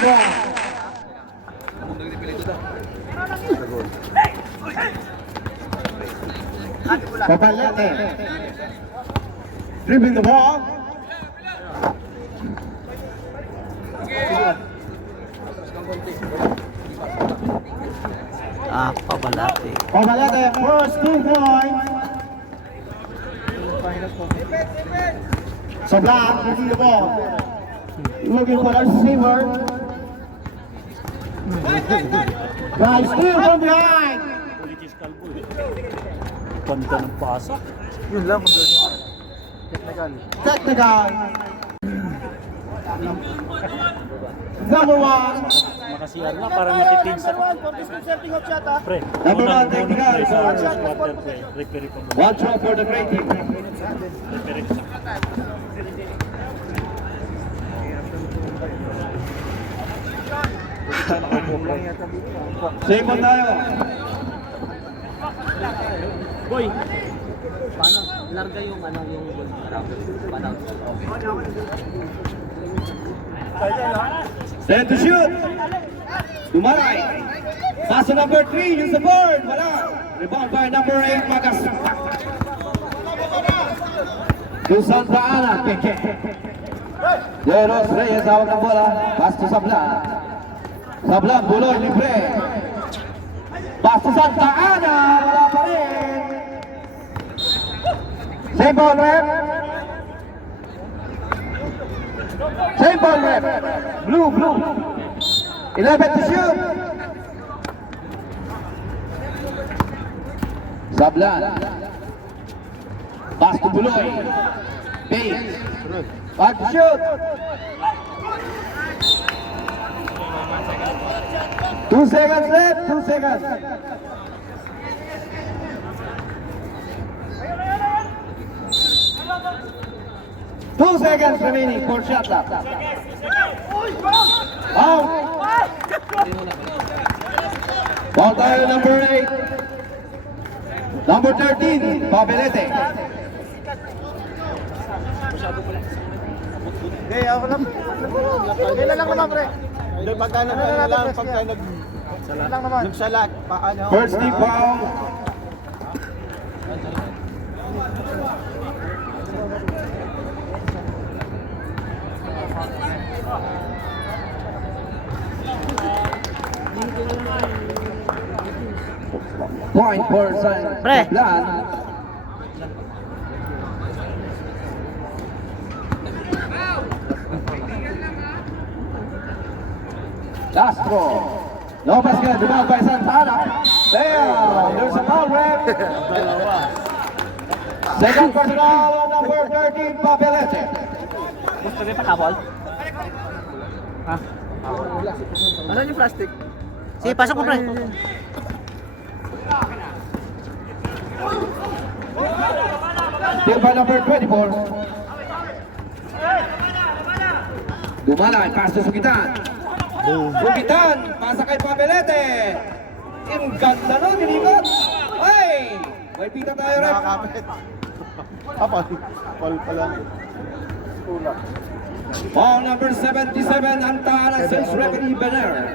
ball. Papalete. Dribbling the ball. Pabalate. Papalete, first 2 points. Sablan, dribbling the ball. Looking for a receiver. Guys, still from behind. Ganda ng pasa. Yun lang, technical. Technical. Number 1. Makasiyar na, parang nakipinsa. Pre, Number 1, technical. referee pa mo. One throw for the great team. Referee pa. Save on tayo. Boy! Paano? Larga yung yung paano? Set to shoot. Tumaray. Pass to number 3, use the board. Wala. Rebound by number 8, Magas. To Santa Ana, Keke. Deros Reyes, hawak ng bola. Pass to Sablan. Sablan, Buloy, libre. Pass to Santa Ana, wala pa rin. Same ball, rep. Same ball, rep. Blue. 11 to shoot. Sablan. Pass to Buloy. Base. Back to shoot. 2 seconds left. 2 seconds. Two seconds remaining for shot clock. Out. Ball tayo number 8. Number 13, Papelete. Hindi, ako lang. Kailan lang naman, pre. Hindi, pagka nagsalat, paano? First team foul. Point for Sablan. Castro. No basket, rebound by Santana. There's a foul, ref. Second personal on number 13, Papelete. Gusto niyo pa kabol? Ha? Asan yung plastic? Sige, pasok mo, pre. Still by number 24. Dumalay, pass to Sukitan. Sukitan, pasa kay Papelete. Ang ganda nun, nilikot. Ay! May pita tayo, ref. Nakakapit. Pal pala. Tulak. Ball number 77, Antara Sales Referee Banner.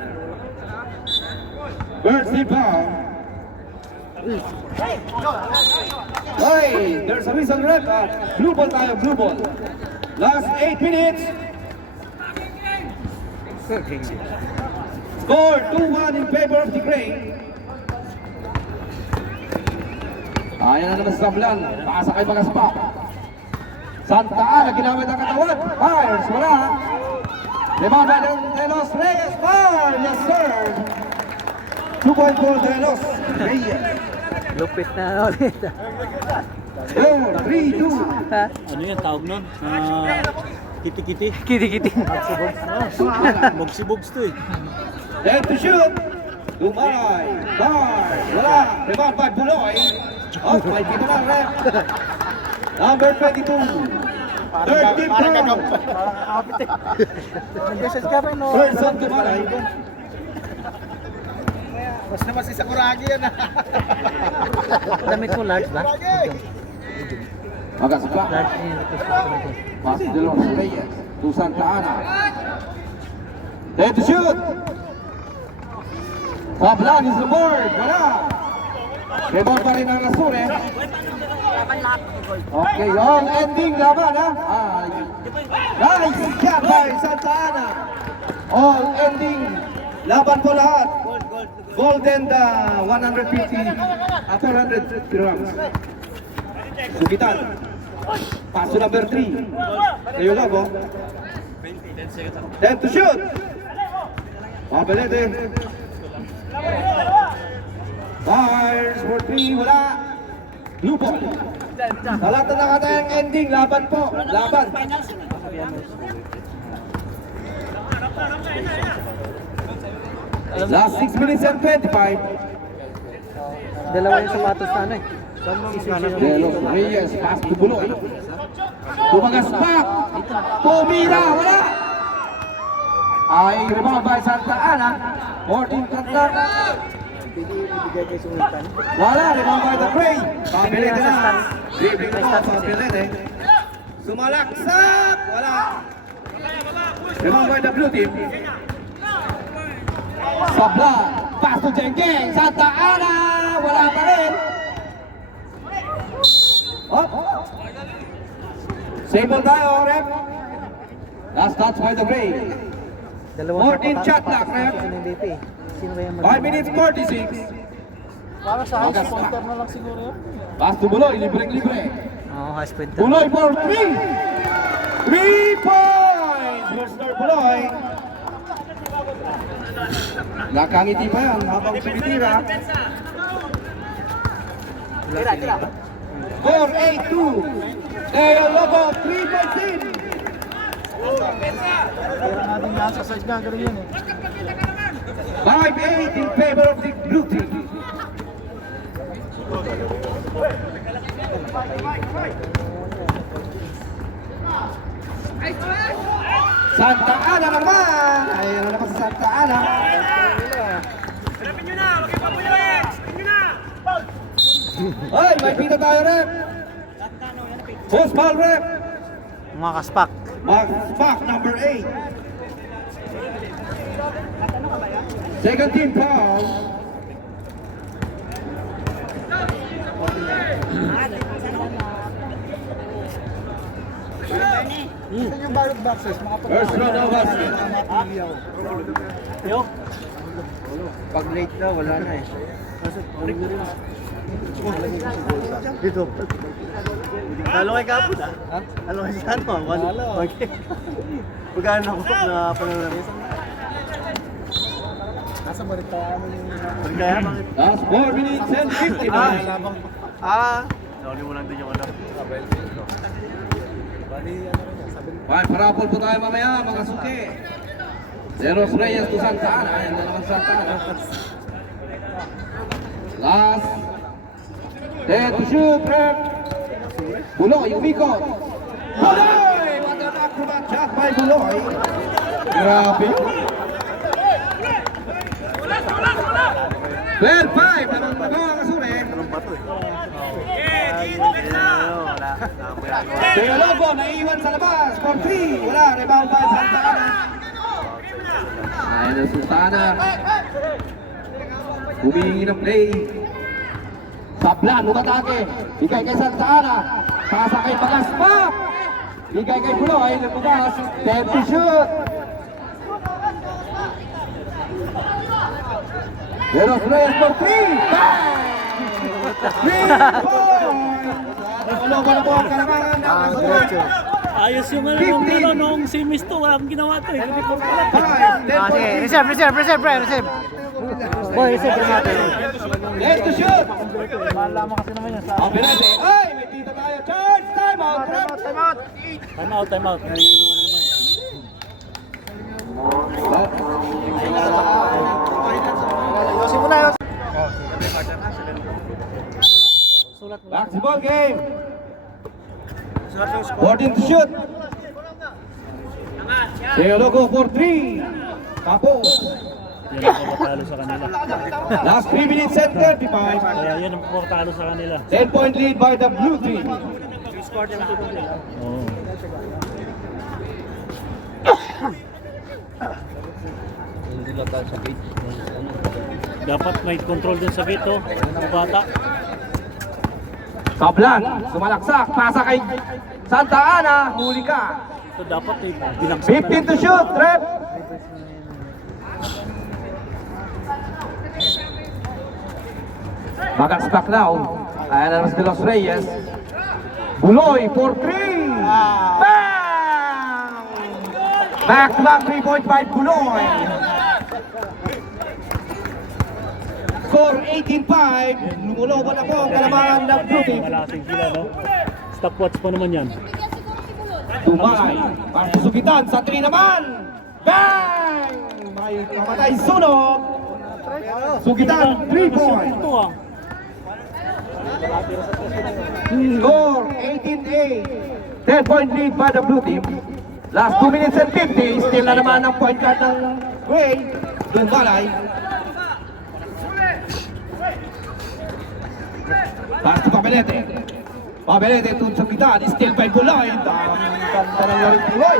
Birds in foul. Hey, there's a whistle, ref. Blue ball tayo, blue ball. Last 8 minutes. Score 2-1 in favor of the Gray. Ayan na naman sa Sablan. Paasa kay Magaspak. Santa Ana, ginamit ang katawan. Fires, wala. Rebound by De Los Reyes. Fire, yes sir. 2 point goal, De Los Reyes. Lupit na ulit. 3-2. Ha? Ano yung tawag nun? Kiti-kiti? Kiti-kiti. Bogsi-bogs to eh. Then to shoot. Dumalay. Fire, wala. Rebound by Buloy. Oh, may kita na, ref. Number 22. Third team Parang foul. gagawin. Parang kakapit eh. Nag-message ka rin, no? Third son, Dumalay. Mas naman si Sakuragi yan, ah. Damit mo large ba? Magaspak. Large niya. Pass De Los Reyes to Santa Ana. Ready to shoot. Sablan is the board. Wala. Rebound pa rin ang Lasure. Okay, all ending laban ha. Nice shot by Santa Ana. All ending laban po lahat. Golden 150 400 grams. Sugitan. Paso number 3. Kayo lang po. 10 to shoot. Papelete. Fires for 3. Wala. Blue ball. Sa lahat na nakatayang ending, laban po. Laban. Last 6 minutes and 25. Dalawa yung sapatos na ano eh. Delos Reyes, pass to Buloy. Tumagaspak. Tumira, wala. Ay rebound by Santa Ana. 14 Katlar. Wala, rebound by the Gray. Pabilite na. Dribbling na po, Pabilite. Sumalaksak. Wala. Rebound by the blue team. Sablan. Pass to Jengking. Santa Ana. Wala pa rin. Oh. Same ball tayo, rep. Last touch by the Gray. 14 shot clock, rep. 5 minutes 46. Para sa house pointer na lang siguro yun. Pass to Buloy, libreng-libre. Oo, house pointer. Buloy for 3. 3 points! Mr. Buloy. Nakangiti pa yan habang tumitira. 4-8-2. Teo Lobo, 3-point team. Kaya natin nasa size nga, ganun yun eh. 5-8 in favor of the blue team. Santa Ana naman! Ayan na naman sa Santa Ana. Hanapin nyo na! Huwag kayo papuliwin! Hanapin nyo na! Ay, may pita tayo, rep. Post ball, rep. Mga kaspak. Mark number 8. Second team foul. Yung ballot boxes, First round of basket. pag late na, wala na eh. Dito. Lalo kay Kapos ah. Ha? Lalo kay Sano. Okay. Pagkaan ako na panonood. Nasa balik pa kami yung... Pagkaya bakit? Last 4 minutes and 59. labang... Lalo mo lang din yung ano. Bali, ano rin, sabi May parapol po tayo mamaya, mga suki. Zeros Reyes to Santa Ana. Ayan na naman Santa Ana. Last 10 to shoot, rep. Buloy, umikot. Buloy! What an acrobat shot by Buloy. Grabe. 12-5 naman magawa kasuri. Anong bato eh? Wala. Teo Lobo, naiwan sa labas. For 3. Wala, rebound by Santa Ana. Ayan na Sultana. Humihingi ng play. Sablan, umatake. Bigay kay Santa Ana. Pasa kay Pagaspak. Bigay kay Buloy. Nabugas. 10 to shoot. Delos Reyes for 3. Bang! 3 points. Lobo na po ang kalamangan ng Asuran. Ayos yung ano nung si Misto. Walang ginawa to eh. 5, 10 points. Reserve. Boy, reserve natin. 10 to shoot. Malama kasi naman yan sa... Ang pinete. Ay, may dito tayo. Charge! Time out! Time out. Yosin mo na yun. Basketball game. 14 to shoot. Teo Lobo for 3. Tapos. Yan ang pagkatalo sa kanila. Last 3 minutes and 35. Kaya yan ang pagkatalo sa kanila. 10-point lead by the blue team. Oo. Dapat may control din sa gate, oh. Ng bata. Sablan, sumalaksak, pasa kay Santa Ana, huli ka. Ito dapat eh, binagsak 15 to shoot, rep. Magas back now. Ayan na naman si De Los Reyes. Buloy for 3. Bang! Back to back 3.5 Buloy. Score 18-5. Lumuloban na po ang kalamangan ng blue team. Malasing sila, no? Stopwatch pa naman yan. Tumay, pagsusugitan sa 3 naman. Bang! May kamatay sunog. Sugitan 3 points. Ito ah. Score 18-8. 10-point lead by the blue team. Last 2 minutes and 50. Still na naman ang point guard ng Gray. Dumbalay. Pass to Pabelete. Pabelete to Sugitan. Still by Buloy. Ganda ng laro Buloy.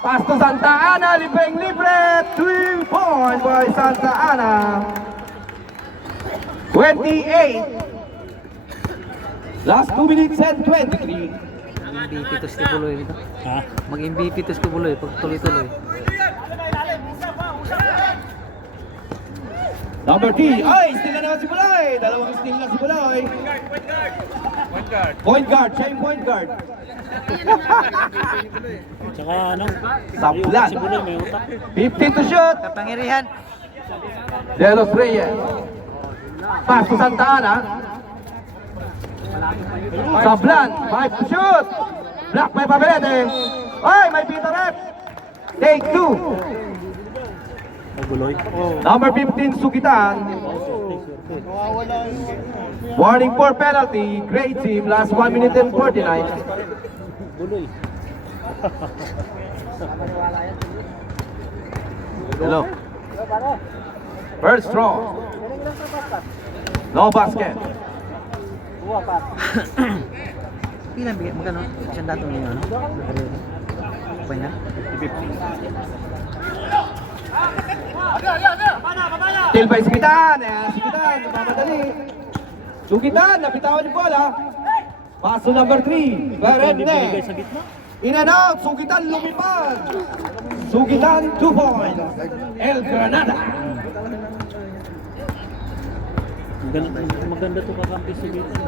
Pass to Santa Ana. Libreng-libre. 3-point by Santa Ana. 28. Last 2 minutes and 23. Mag-MVP to si Buloy dito. Ha? Mag-MVP to si Buloy pag tuloy-tuloy. Number 3. Ay, steal na naman si Buloy. Dalawang steal na si Buloy. Point guard. Siya yung point guard. Tsaka ano? Sablan. Si Buloy may utak. 15 to shoot. Kapangirihan. De Los Reyes. Pass to Santa Ana. Sablan. 5 to shoot. Block by Pabelete. Ay, may pita rep. Take 2. Ay, Buloy. Number 15, Sugitan. Warning for penalty. Great team. Last 1 minute and 49. Buloy. Hello. First throw. No basket. Pilang bigay magkano? Siyang dato niyo ano? Pa niya? Still by Sugitan. Ayan, Sugitan. Mamadali. Sugitan. Napitawan yung bola. Paso number 3. Hindi binigay Berenne. sa gitna. In and out. Sugitan lumipad. Sugitan 2 points. El Granada. Maganda to kakampi sa gitna.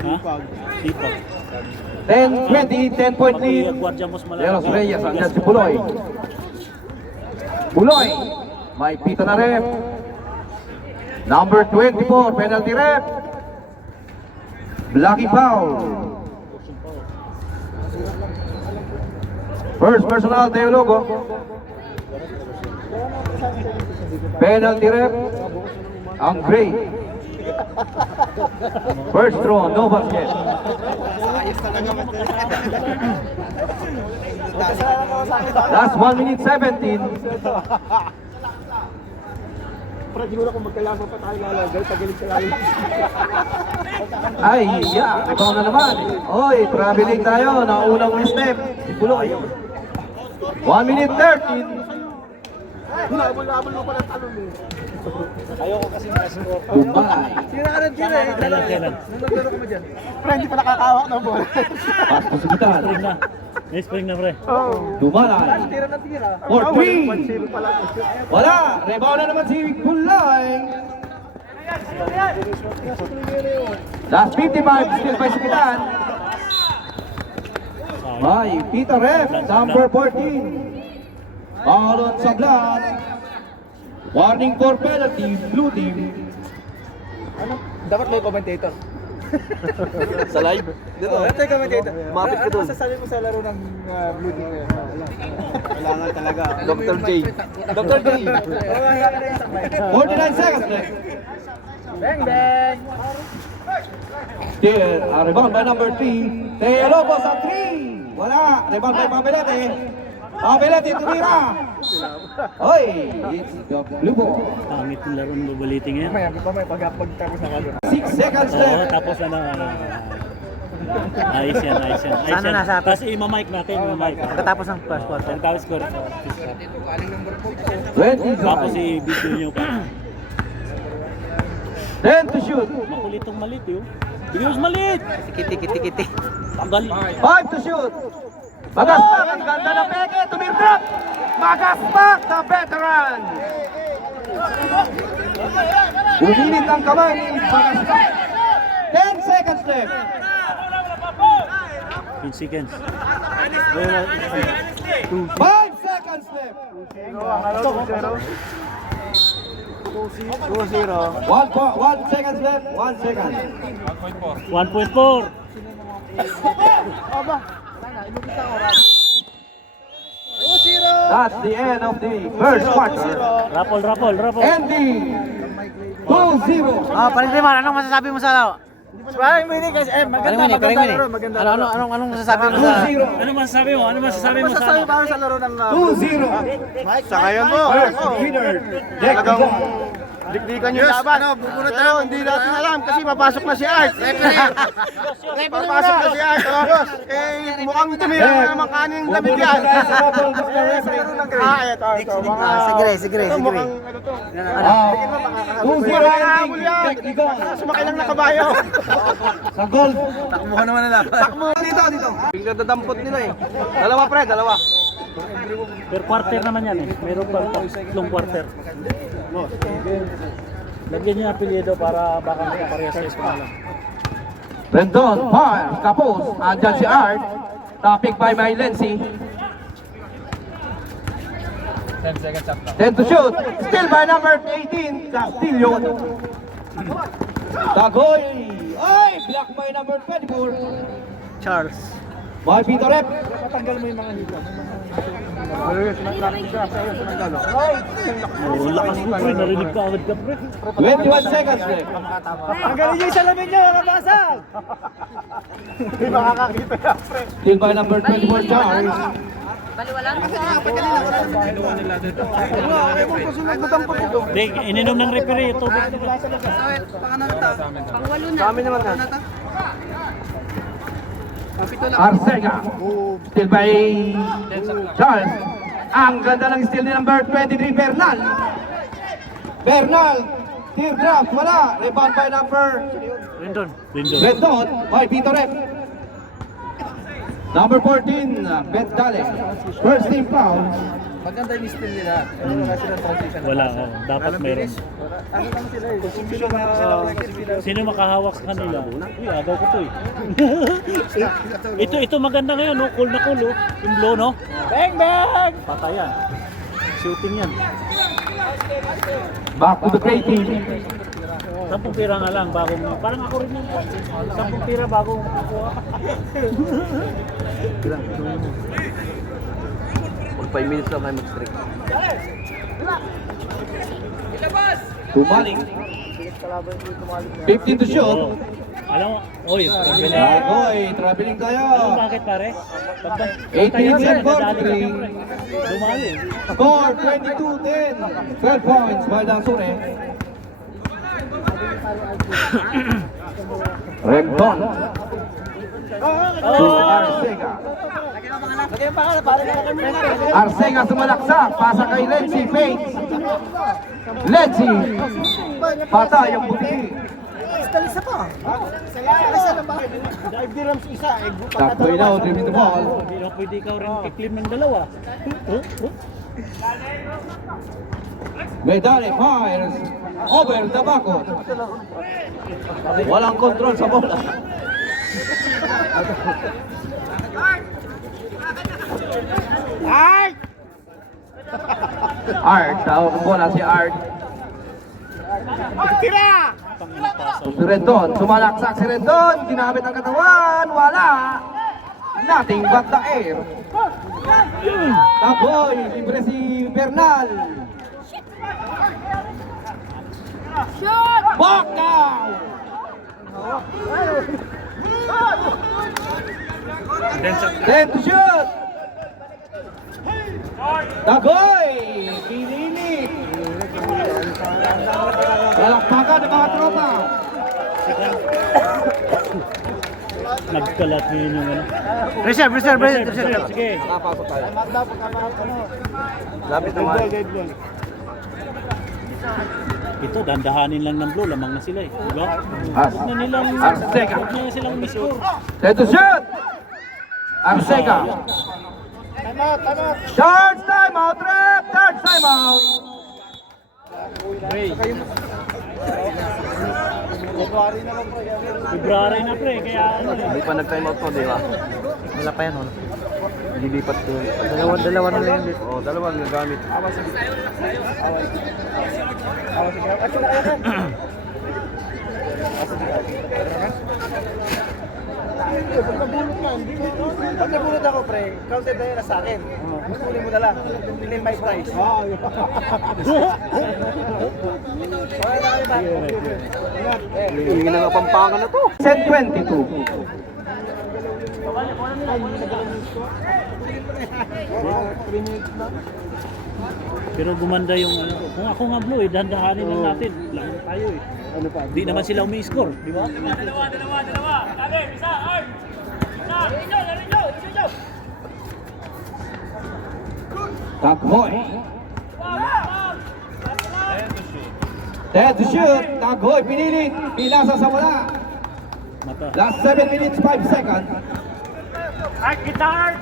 Ha? Sipag. 10-20. 10-point lead. Kuya Guardia mas De Los malalaga. Reyes. Andyan si Buloy. Buloy. May pita na rep. Number 24. Penalty rep. Blocking foul. First personal, Teologo. Penalty rep. Ang Gray. First throw, no basket. Last 1 minute 17. Ay, yeah, ikaw na naman. Oy, traveling tayo. Naunang step. Si Buloy. 1 minute 13. Dumbay. Kailan? Hindi pa nakakawak ng bola. Pass to Sugitan. Spring na. May spring na, pre. Dumalay. For 3. Wala. Rebound na naman si Kulay. Last 55. Still by Sugitan. Ay, Peter Rep. Number 14. Paulon Sablan. Warning for penalty. Blue team. Dapat may commentator. Sa live? Dito, ito yung commentator. Mapit ka dun. Ano masasabi mo sa laro ng Blue Team ngayon? Kailangan talaga. Dr. J. Dr. J. 49 seconds left. Bang, bang! Still, rebound by number 3. Teologo sa 3. Wala. Rebound by Pabelete. Pabelete tumira. Oy, it's the blue ball. Pangit yung laro ng babaliting ngayon. May pa may pagtapos na laro. 6 seconds Oo, left. tapos na ng ano. Ayos yan, ayos yan. Ayos Sana yan. nasa- Tapos ima-mic natin, ima-mic. Pagkatapos ng first quarter. Ang tawag score. 25. Tapos i-video nyo pa. 10 to shoot. Makulit tong malit yun. Bigyan mas malit! Kiti. Tanggal. 5 to shoot. Magaspak. Ang ganda ng peke. Tumirap. Magaspak na veteran. Uminit ang kamay ni Magaspak. 10 seconds left. 10 seconds. 5 seconds left. 2-0. 1 seconds left. 1 second. 1.4. That's the end of the first quarter. Rapol. Ending 2-0. Paring Rimar, anong masasabi mo sa laro? Paring Mini, anong masasabi mo sa... 2-0. Ano masasabi mo? Ano masasabi mo sa ano? 2-0. Sa ngayon mo. First winner. Jack Digon. Dikdikan yung laban. Pero hindi natin alam kasi papasok na si Art. Papasok na si Art. Mukhang tumira na naman kaning lamig yan. Sige. Mukhang ano to. 2-0 ending. Jack Digon. Sumakay lang na kabayo. Sa goal. Takbo dito. Bigla dadampot nila eh. Dalawa pre, dalawa. Per quarter naman yan eh. Meron pang tatlong quarter. Lagyan niyo yung apelyido para baka makaparehas sa isang lang. Rendon, fire, kapos. Andyan si Art. Topic by my Lency. 10 to shoot. Still by number 18, Castillo. Tagoy. Ay, block by number 24. Charles. By Peter Rep. Oh, lakas mo pre. Narinig ka agad ka pre. 21 seconds left. Still by number 24, Charles. Hindi, ininom ng referee. Tubig nila. Kami naman na. Arcega. Still by Charles. Ang ganda ng steal ni number 23, Bernal. Bernal. Teardrop, wala. Rebound by number Rendon. Rendon by Peter Rep. Number 14, Bet Dale. First team foul. Wala. Oh, dapat meron. Sino makahawak sa kanila? Uy, agaw ko to eh. ito maganda ngayon, no? Cool na cool, oh. Yung blow, no? Bang! Patay yan. Shooting yan. Back to the great team. 10 pira nga lang bagong, parang ako rin yung 10 pira bagong kukuha. 5 minutes lang kayo mag-streak. Tumaling. 15 to shoot. Oh. Alam mo, oy, traveling. Tagoy, traveling tayo. Alam mo bakit pare? 18 and 43. Dumali. Score 22-10. 12 points by Dansure. Rendon. To Arcega. Arcega sumalaksak. Pasa kay Lenzy. Fake. Lenzy. Patay ang buti. Takboy na. Dribbling the ball. Hindi na pwede ikaw rin kiklim ng dalawa. Medali fires over the backcourt. Walang kontrol sa bola. Art, tawag ang bola si Art. Si Rendon, sumalaksak si Rendon, ginamit ang katawan, wala. Nothing but the air. Taboy, libre si Bernal. Back down! 10 to shoot! Tagoy! Kinilit! Palakpakan ng mga tropa! Nagkalat ngayon yung ano. Reserve. Sige. Nakapasok tayo. Lapit naman. Ito, dandahanin lang ng blue. Lamang na sila eh. Diba? As. Huwag na nilang... Arcega. Huwag na silang miscore. Set to shoot! Arcega. Charge timeout, rep! Charge timeout! February na pre, kaya ano eh. Hindi pa nag-time out to, di ba? Wala pa yan, oh. Lilipat ko. Dalawa na lang yun. Oo, dalawa ang gagamit. Pag nabulot ako, pre, counted na yun na sa akin. Kunin mo na lang. Bilhin my price. Hindi na nga pampangan na to. Set 22. Pero gumanda yung ano. Kung ako nga blue eh, dandahanin lang natin. Lang tayo eh. Ano pa? Di naman sila umi-score, di ba? Dalawa. Sabi, isa, Art. Isa, Rinyo. Taghoy. Set to shoot. Taghoy, pinilit. Pinasa sa wala. Mata. Last 7 minutes, 5 seconds. Art, kita, Art.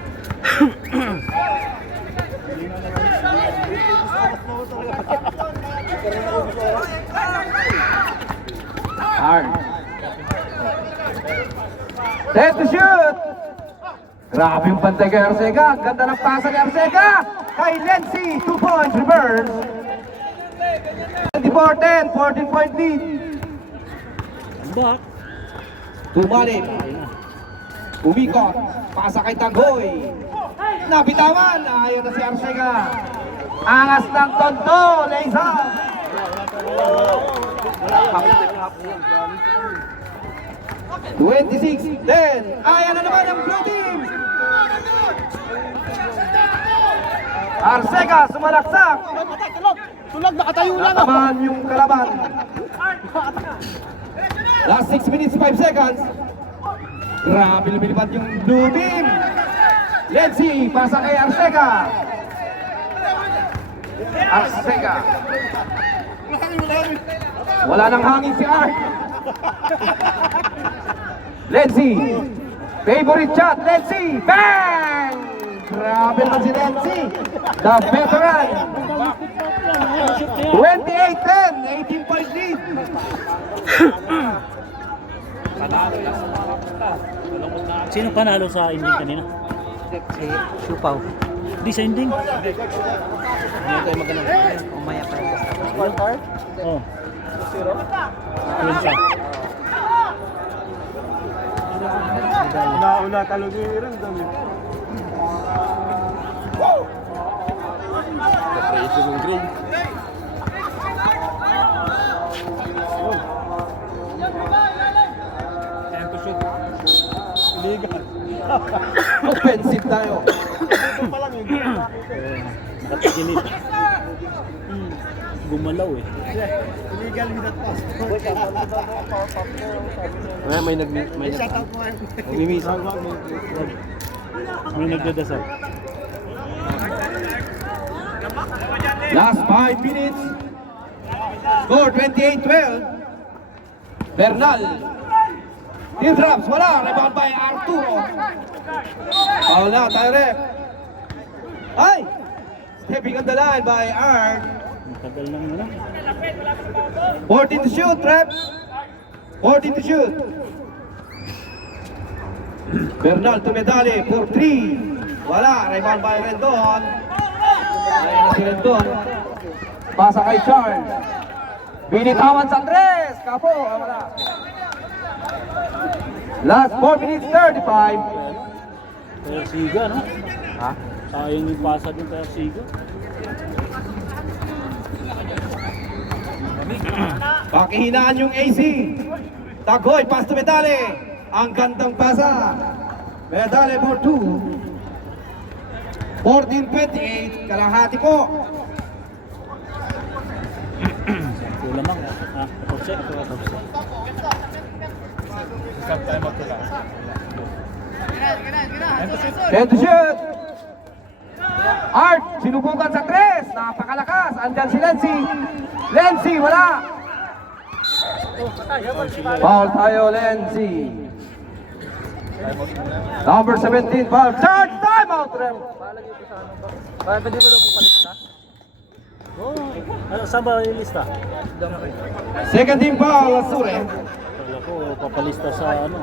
Hard. Set to shoot. Grabe yung pantay kay Arcega. Ganda ng pasa ni Arcega. Kay Lenzi, 2 points, reverse. 24-10, 14-point lead. Back. Tumalik. Umikot. Pasa kay Taghoy. Nabitawan. Ayaw na si Arcega. Angas ng tonto. Leysa. $26-10. Ayaw na naman ang blue team. Arcega sumalaksak. Tulog, nakatayo lang. Natamaan yung kalaban. Last 6 minutes, 5 seconds. Grabe lumilipad yung blue team. Lenzi, pasa kay Arcega. Arcega. Wala nang hangin si Art. Lenzi. Favorite shot, Lenzi. Bang! Grabe naman si Lenzi. The veteran. 28-10, 18-point lead. Sino panalo sa ending kanina? Si Supaw. Di sa ending? Umaya pa rin. Oh. Kwensa. Una talaga yung random eh. Kapreso ng green. Offensive tayo. Nakatikilid. Gumalaw eh. May nag-miss. May nagdadasal. Last 5 minutes. Score 28-12. Bernal. Teardrops, wala. Rebound by Arturo. Foul na, tayo rep. Ay! Stepping on the line by Art. Matagal nang ano. 14 to shoot, rep. 14 to shoot. Bernal tumedali for 3. Wala. Rebound by Rendon. Ayun na si Rendon. Pasa kay Charles. Binitawan sa Andres. Kapo. Wala. Last 4 minutes 35. Kaya Siga, no? Ha? Sayang yung pasa din kaya Siga. Pakihinaan yung AC. Taghoy, pass to Medale. Ang gandang pasa. Medale for 2. 14-28. Kalahati po. Kulang lang. Ah, 14. 10 to shoot. Art, sinubukan sa 3. Napakalakas. Andyan si Lenzy. Lenzy, wala. Foul tayo, Lenzy. Number 17, foul. Charge time out, Rem. Saan ba yung lista? Second team foul, Asure. Kala ko papalista sa ano.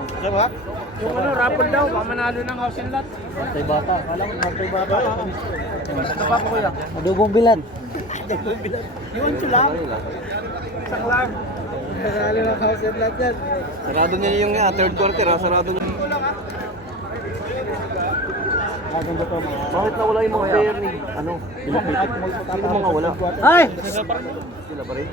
Yung ano, raffle daw, baka manalo ng house and lot. Bantay bata. Kala ko bantay bata. Ano pa po kuya? Madugong bilan. Yun sila. Isang lang. Manalo ng house and lot yan. Sarado niya yung third quarter, sarado niya. Maganda to mga. Bakit nawala yung mga player ni, ano? Sino mga wala? Ay! Sila pa rin?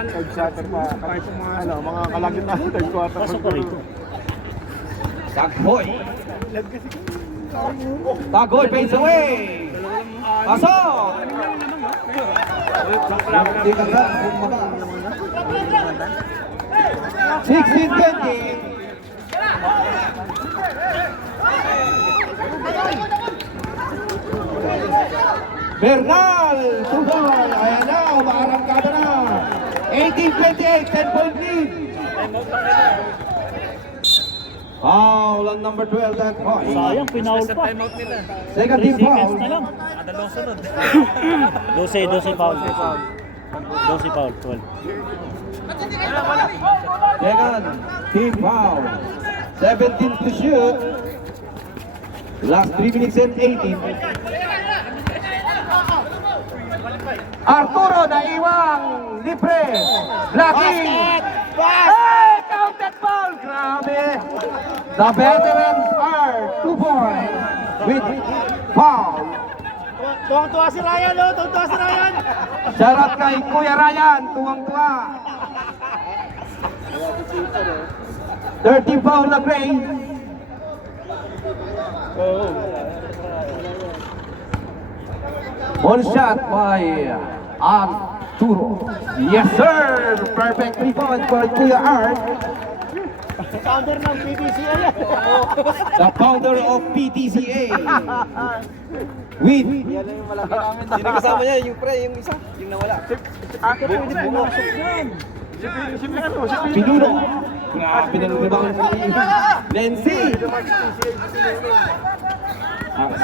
Third quarter pa. Kahit yung mga ano, mga kalagit na third quarter. Pasok pa rito. Tagboy. Tagboy fades away. Pasok. Di ka nga, bumaba. 16-20. Bernal, Tubal, ayan na, umaarangkada na. 18-28, 10-point lead. Foul on number 12, that point. Sayang, pinaul pa. Second 3 team seconds foul. na lang. 12 foul. 12 foul, 12. Second team foul. 17 to shoot. Last 3 minutes and 18. Arturo naiwang libre. Blocking. Hey, counted foul. Grabe. The veterans are 2 points with foul. Tuwang-tuwa si Ryan, no? Tuwang-tuwa si Ryan. Shoutout kay Kuya Ryan, tuwang-tuwa. 30 foul na Gray. One shot by Arturo. Yes sir! Perfect 3 points by Kuya Art. Founder ng PBCA. The founder of PTCA. With Sino kasama niya? Yung pre, yung isa? Yung nawala? Ako pwede pumasok yan. Si Pinuno. Grabe na rebound si Lenzy.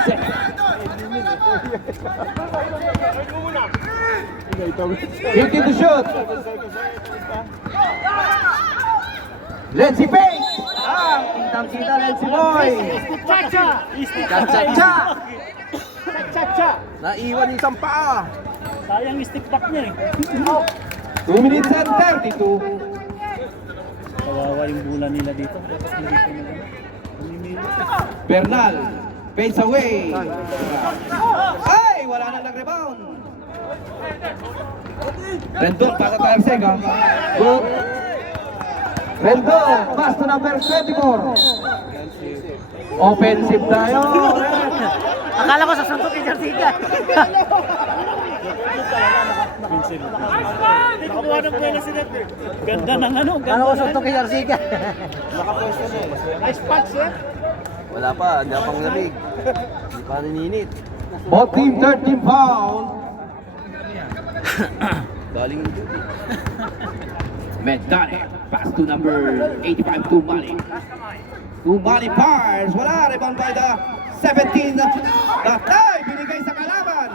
Set. 15 to shoot. Lenzy Page. Kitang-kita Lenzy Boy. Cha-cha-cha. Cha-cha. Naiwan yung isang paa. Sayang yung stick back niya eh. 2 minutes and 32. Kawawa yung bulan nila dito. Dapat hindi ko na namimili. Bernal. Fades away. Ay! Wala na nag-rebound. Rendon, pasa tayo Sega. Good. Rendon, pass to number 24. Offensive tayo. Akala ko sa suntok kay Garcia. Nakakuha ng pwela si Net. Ganda ng ano. Akala ko sa suntok kay Garcia. Nice punch, eh. Wala pa, hindi pang lamig. Hindi pa naninit. Both team 13 foul. Galing yung duty. Medane, pass to number 85, Tumali. Tumali fires, wala, rebound by the 17. Datay, binigay sa kalaban.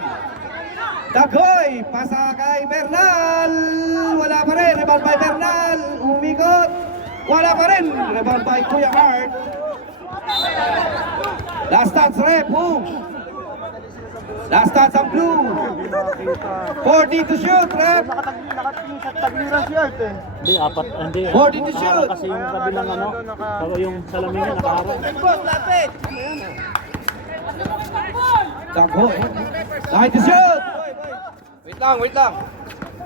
Dagoy, pasa kay Bernal. Wala pa rin, rebound by Bernal. Umikot. Wala pa rin, rebound by Kuya Art. Last touch, rep, boom. Last touch ang blue. 40 to shoot, rep. Nakatingin sa tagliran si Art, eh. Hindi, apat. Hindi. 40 to shoot. Kasi yung kabilang ano. Yung salamin niya nakaharap. Dagoy. 9 to shoot. Wait lang, wait lang.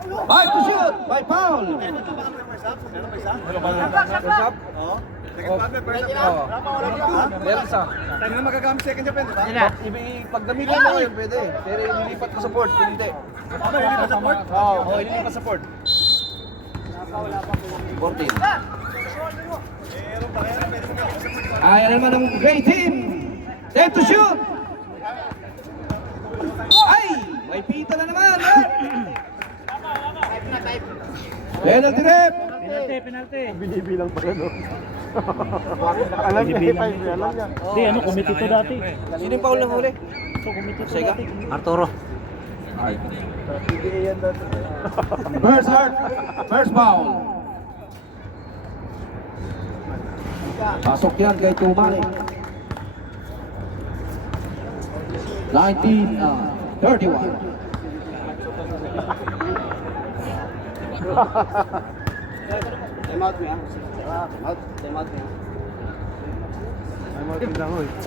5 to shoot by foul. Meron isa. Tayo na magagamit second Japan, di ba? Pag gamitin mo yun, pwede. Pero ililipat mo sa port, kung hindi. Ililipat sa port? Oo, ililipat sa port. 14. Ayan naman ang gray team. Time to shoot. Ay! May pita na naman. Penalty rep. Penalty. Binibilang pa rin, no? Alam niya, alam niya. Di, ano, committee to dati. Sino yung paul ng huli? So, committee to dati. Arturo. First foul. Pasok yan kay Tumali. 19-31.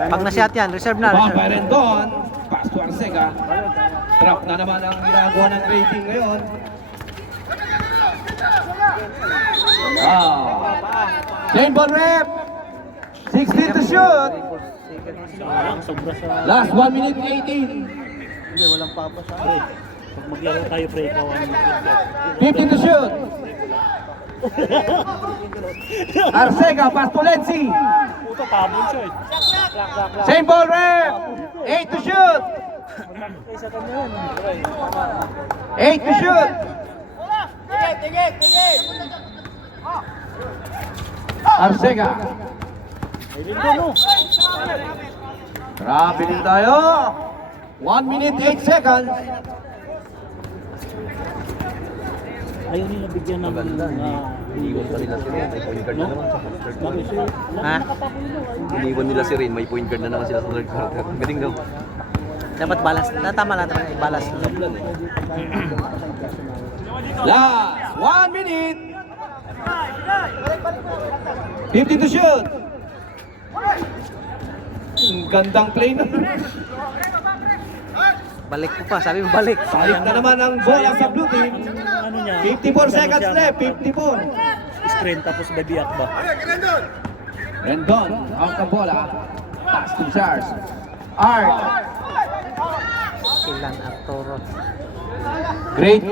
Pag na-shot yan, reserve na. Ball by Rendon. Pass to Arcega. Trap na naman ang ginagawa ng rating ngayon. Chain ball rep. 16 to shoot. Sayang, sobra sa... Last 1 minute 18. Hindi, walang papa sa Pre, pag maglaro tayo, pre, ikaw ang 15 to shoot. Arcega, pass to Lenzi. Puto, pabon siya eh. Same ball rep. 8 to shoot. 8 to shoot. Arcega. Grabe din tayo. 1 minute 8 seconds. Ayaw nila bigyan ng... Iniwan pa nila si Rin, may point guard na naman sa third quarter. Ha? Iniwan nila si Rin, may point guard na naman sila sa third quarter. Galing daw. Dapat balance. Tama lang naman, balance. Last 1 minute. 50 to shoot. Gandang play na. Balik ko pa, sabi mo balik. Balik na naman ang bola sa blue team. Ano niya? 54 seconds left. 54. Screen tapos babiyak ba? Rendon, out ng bola. Pass to Sars. Art. Ilan Arturo. Great.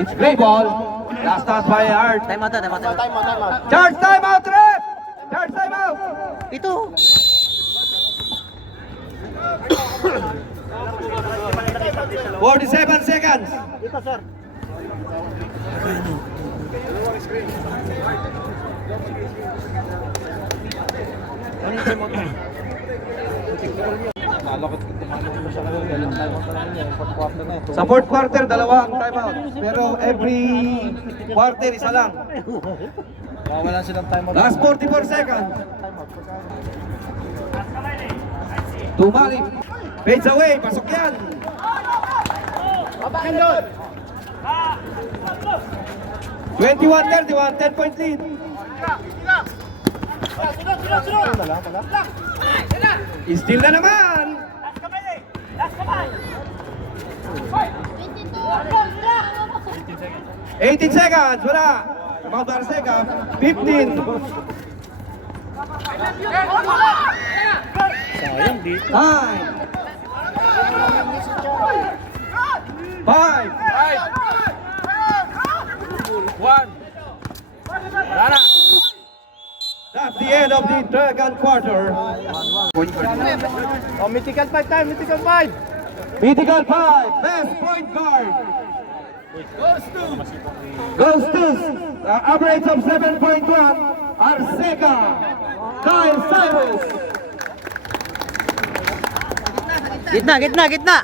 It's great ball. Last pass by Art. Time out. Charge time out, ref! Charge time out! Ito. 47 seconds. Sa fourth quarter, dalawa ang timeout. Pero every quarter, isa lang. Wala silang time out. Last 44 seconds. Tumali. Fades away. Pasok yan. 21-31, 10-point lead. Still na naman. 18 seconds. Wala. Mount Arcega. 15. Sayang dito. 9. 5. 1. That's the end of the second quarter. Oh, mythical 5 time, mythical 5. Mythical 5, best point guard. Goes to average of 7.1. Arcega. Kyle Cyrus. Gitna.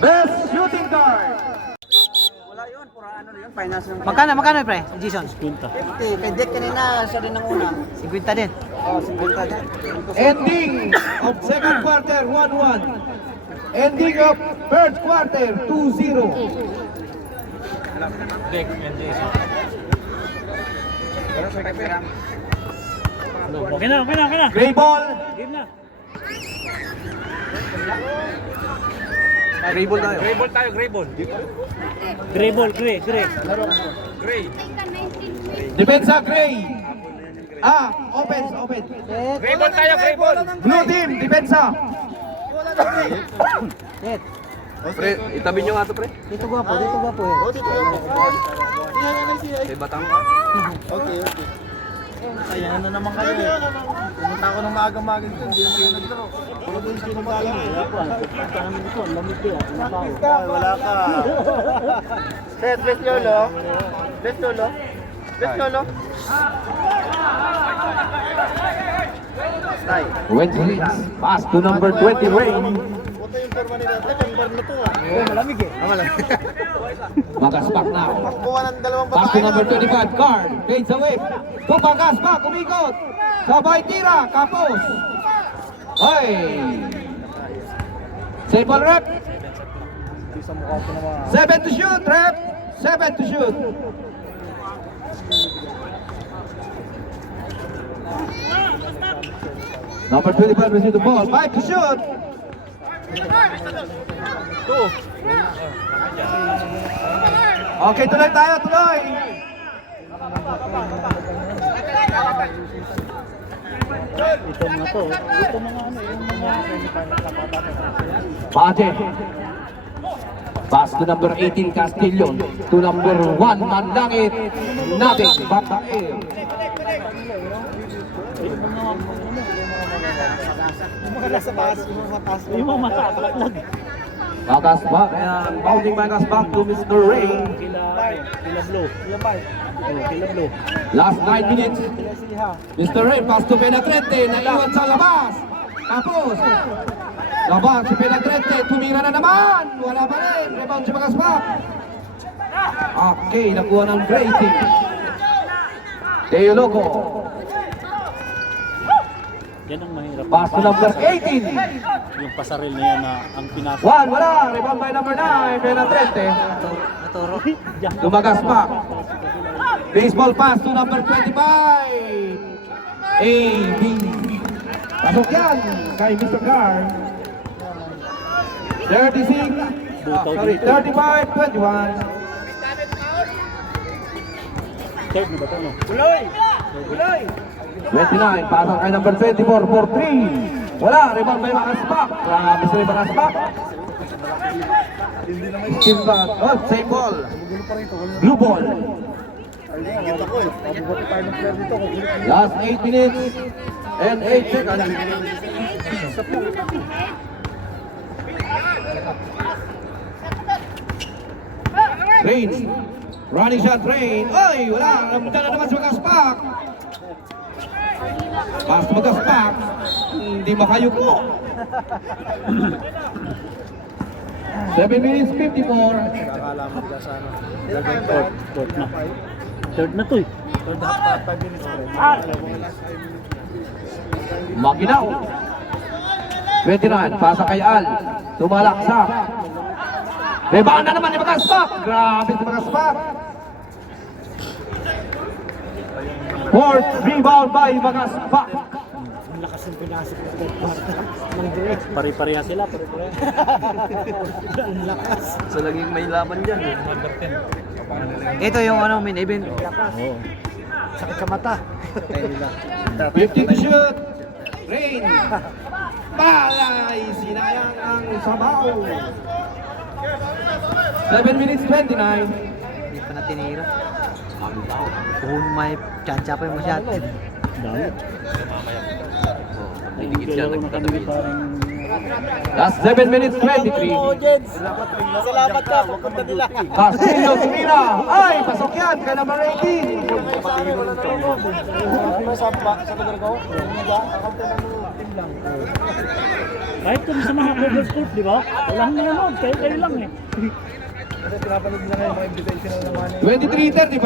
Best shooting guard. Magkano pre? Jason? Punta. 50. Kay Dick kanina, siya din ang una. 50 din. Oo, 50 din. Ending of second quarter 1-1. Ending of third quarter 2-0. Okay na. Gray ball. Game na. Gray ball tayo. Gray ball tayo, gray ball. Gray ball, gray. Gray. Depensa Gray. Offense. Gray ball tayo, gray ball. Blue team, depensa. Pre, itabi nyo nga to, pre. Dito gwapo eh. Kay Batang. Okay. Ayan na naman kayo eh. Pumunta ako ng maaga-maga dito, hindi na kayo nagtaro. Wala ko yung sinagdala eh. Wala ka. Set, bless Lolo. Bless Lolo. Bless Lolo. Tay. 20 hits. Pass to number 20, Rain. Puto yung forma nila. Tay, ang bar na to ah. Malamig eh. Malamig. Magaspak na. Takbuhan ng dalawang Pass to babae. number 25, Card. Fades away. Tumagaspak, umikot. Sabay tira, kapos. Ay! Save ball, rep. 7 to shoot, rep. 7 to shoot. Number 25 receive the ball. 5 to shoot. Okay, tuloy tayo, tuloy. Ito mga to. Ito mga ano, yung mga Pate. Pass to number 18, Castillon. To number 1, Manlangit. Nothing, Batae. Yung mga matataklag. Magaspak, and bounding magaspak to Mr. Ray. Kila Blue. Kila Blue. Last 9 minutes. Mr. Ray, pass to Penetrente. Naiwan sa labas. Tapos, labas si Penetrente. Tumira na naman. Wala pa rin. Rebound si Magaspak. Okay, nakuha ng rating. Teo Loco. Yan ang mahirap. Pass to number 18. Yung pasaril na yan na ang pinasa. Wala. Rebound by number 9. Penetrente. Lumagaspak. Baseball pass to number 25. A.B. Pasok yan kay Mr. Carr. 36. Sorry, 35-21. Third na ba ito, no? 29, pasok kay number 24 for 3. Wala, rebound by Magaspak. Grabe si Magaspak. Same ball. Blue ball. Last 8 minutes and 8 seconds. Rain. Running shot, Rain. Ay, wala. Namunta na naman si Magaspak. Pass to Magaspak. Hindi makayuko. 7 minutes 54. Third na. Third na to eh. Maginaw. 29, pasa kay Al. Tumalaksak. Rebound na naman ni Magaspak. Grabe si Magaspak. Fourth rebound by Magaspak. Ang lakas yung pinasok ko sa kwarta. Pare-pareha sila, pare-pareha. Ang lakas. So laging may laban dyan. Ito yung ano, main event. Oo. Sakit sa mata. 50 to shoot. Rain. Balay. Sinayang ang sabaw. 7 minutes 29. Hindi pa na tinira. Kung may tsansya pa yung masyado. Dami. May dikit yan, Naglalaro na kami nagtatabi. parang... Last 7 minutes 23. Salamat ka, pupunta nila. Castillo tumira. Ay, pasok yan. Kay number 18. Kahit kung sa mga overscoop, di ba? Walang nanonood, kayo lang eh. 23-35.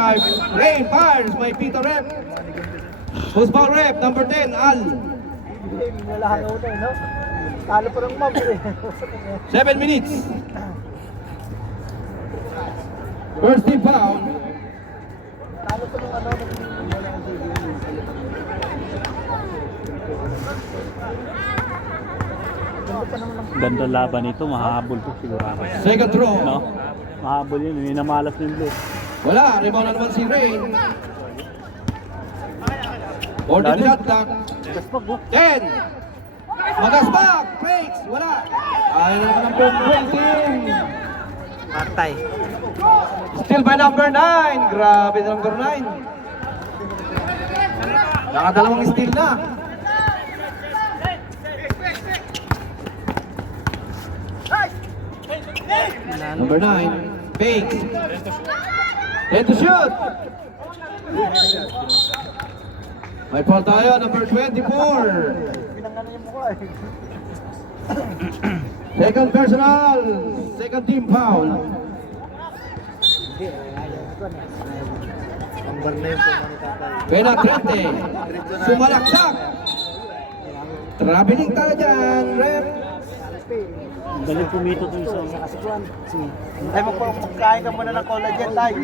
Rain fires by Peter Rep. Who's ball rep? Number 10, Al. Wala hang utay, no? Talo pa ng mob eh. 7 minutes. First team foul. Talo pa ng ano. Ganda laban ito, mahabol to sigurado. Second throw. No? Mahabol yun, minamalas ng blue. Wala, rebound na naman si Rain. 40 shot clock. Gaspag oh. 10. Magaspak. Breaks. Wala. Ayaw na naman ang buong 20. Patay. Still by number 9. Grabe na number 9. Nakadalawang steal na. Number 9. Fakes. 10 to shoot. May foul tayo, number 24. Second personal. Second team foul. Pena 30. Sumalaksak. Traveling tayo dyan, ref. Ang galing pumito to isa. Ay, magpapakain ka muna ng collagen tayo.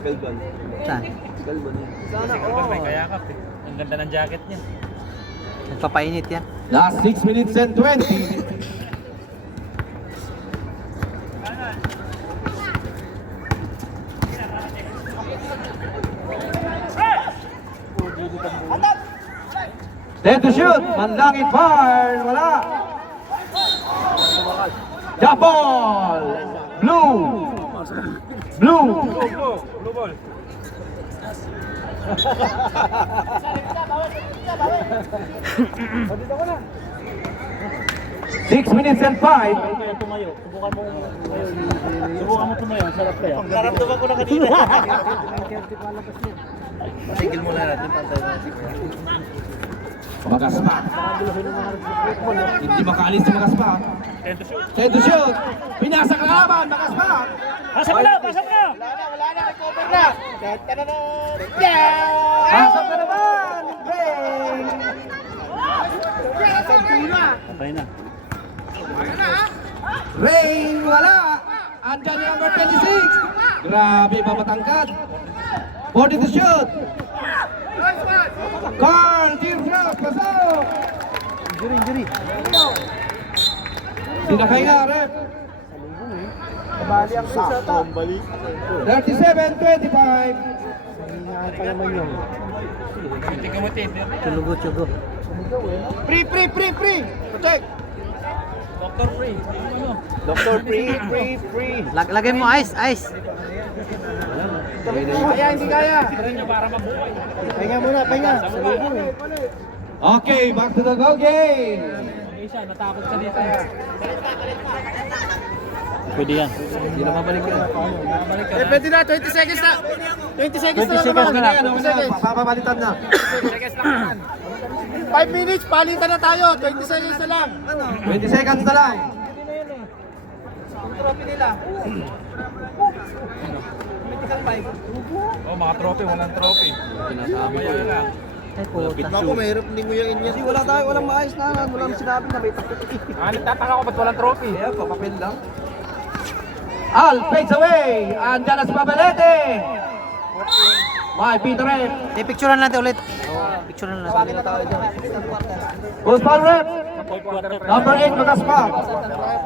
Kalban. Saan? Kalban. May kayakap eh. Ang ganda ng jacket niya. Nagpapainit yan. Last 6 minutes and 20. Then to shoot, Mandangit fire, wala. The ball, blue, blue. Blue ball. 6 minutes and 5. Tumayo. Subukan mo tumayo. Subukan mo tumayo. Ang sarap kaya. Naramdaman ko na kanina. Tigil muna natin pantay na. Magaspak. Hindi makaalis si Magaspak. 10 to shoot. Pinasa ka laban, Magaspak. Pasok na! Pasok na! Wala na, recover na. Pasok na naman. Break. Patay na. Rain, wala. Andyan yung number 26. Grabe pa matangkad. 40 to shoot. Carl Teardrop, pasok. Injury. Sinakay na, ref. Bali ang isa ta. 37-25. Tingnan mo tape. Tulugo. Free. Protect. Doctor Free. Ano? Doctor, free. Lagay mo ice. Kaya, hindi kaya. Para mabuhay. Pahinga. Salubong eh. Okay, back to the goal game. Isa, natakot ka dito. Pwede yan. Hindi na mabalik yun. Pwede na, 20 seconds na. 20 seconds 20 seconds na lang. Papapalitan na. 5 minutes, palitan na tayo. 20 seconds na lang. 20 seconds na lang. Oh, mga trophy, walang trophy. Sinasabi ko Kaya yun. lang. Ako, mahirap hindi mo yung inyo. Walang maayos na. Walang sinabi na may tapos. Nagtataka ko ba't walang trophy? Kaya, papapil lang. Al fades away. Andyan na si Pabalete. May Peter Rep. Picturean natin ulit. Picturean natin. Who's foul rep? Number 8, Magaspak.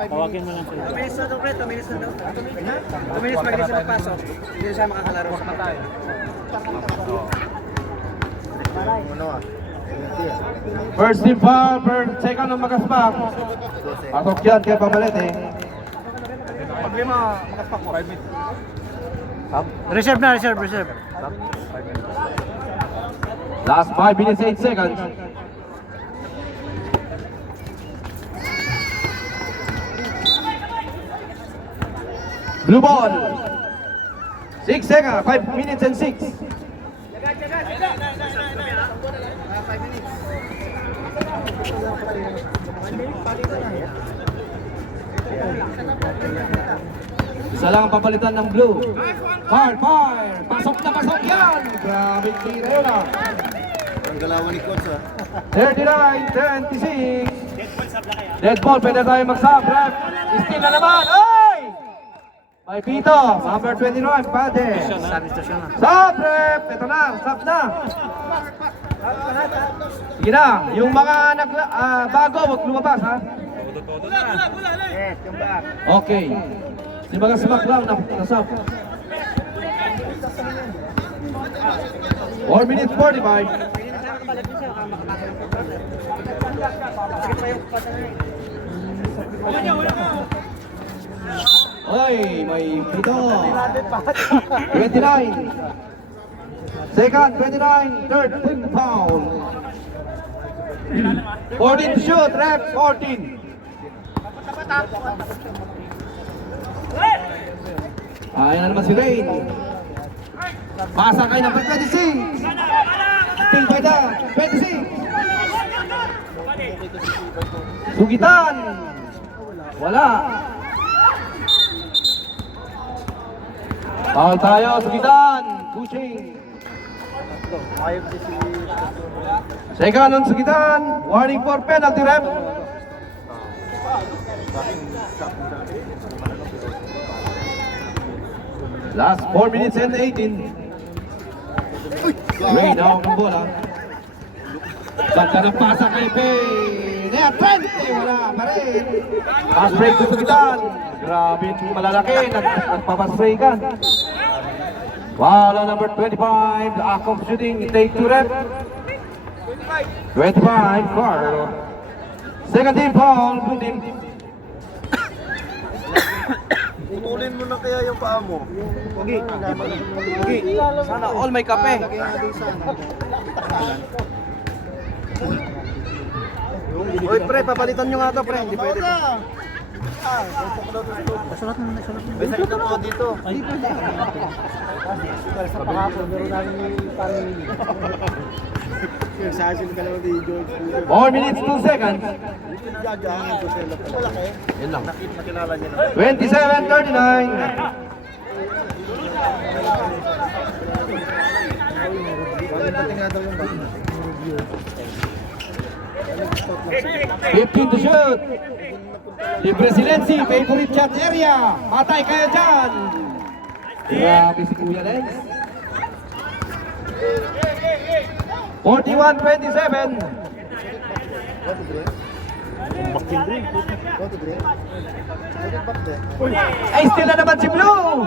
Tawagin mo lang sila. 2 minutes na daw, pre. 2 minutes na daw. 2 minutes magilis na magpasok. Hindi na siya makakalaro sa matay. First team foul, second ng Magaspak. Pasok yan kay Pabalete. Pag lima, makaspak mo. 5 minutes. Reserve. Last 5 minutes, 8 seconds. Blue ball. 6 seconds, 5 minutes and 6. Isa lang ang papalitan ng blue. Fire! Pasok na pasok yan! Grabe tira yun ah. Ang galawan ni Coach 39-26. Dead ball, pwede tayo mag-sub. Ref, steal na naman. Oy! Ay, Pito, number 29, Pade. Sub, rep! Ito na, sub na. Sige na, yung mga bago, huwag lumabas, ha? Okay. Yung mga smack lang na sub. 4 minutes 45. Oy, may pito. 29. Second, 29. Third, 10 foul. 14 to shoot, rep, 14. Ayan na naman si Rain. Pasa kay number 26. Ting by the 26. Sugitan. Wala. Foul tayo, sugitan. Pushing. Second on sugitan. Warning for penalty rep. Last 4 minutes and 18. Ray down ng bola. Ganda ng pasa kay Pay. Nea 20. Wala pa rin. Pass break to Sugitan. Grabe, malalaki. Nagpapaspray ka. Foul on number 25. The act of shooting. Take 2 rep. 25. Carl. Second team foul. Blue team. Putulin mo na kaya yung paa mo. Okay. Sana all may kape. Oy, pre, papalitan nyo nga to, pre. Hindi pwede. Sulat mo na, sulat mo. May sakit na po dito. Sa pangapon, meron namin yung parang 4 minutes 2 seconds. Yan lang. 27-39. to shoot. Di Presidency, favorite shot area. Patay kayo dyan. Grabe si Kuya Lenz. 41-27. Ay, still na naman si Blue.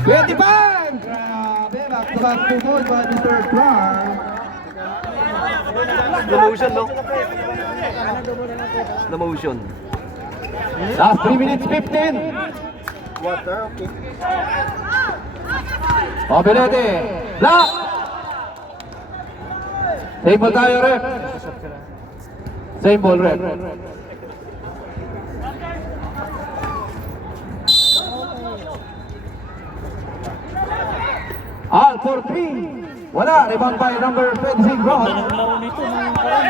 25. Grabe, back-to-back 2 goals by Mr. Clark. Slow motion, no? Slow motion. Last 3 minutes 15. Water, okay. Obelete. Block. Same ball tayo, rep. Same ball, rep. All for 3. Wala. Rebound by number 26, Ron. Ang laro nito, mga kawan.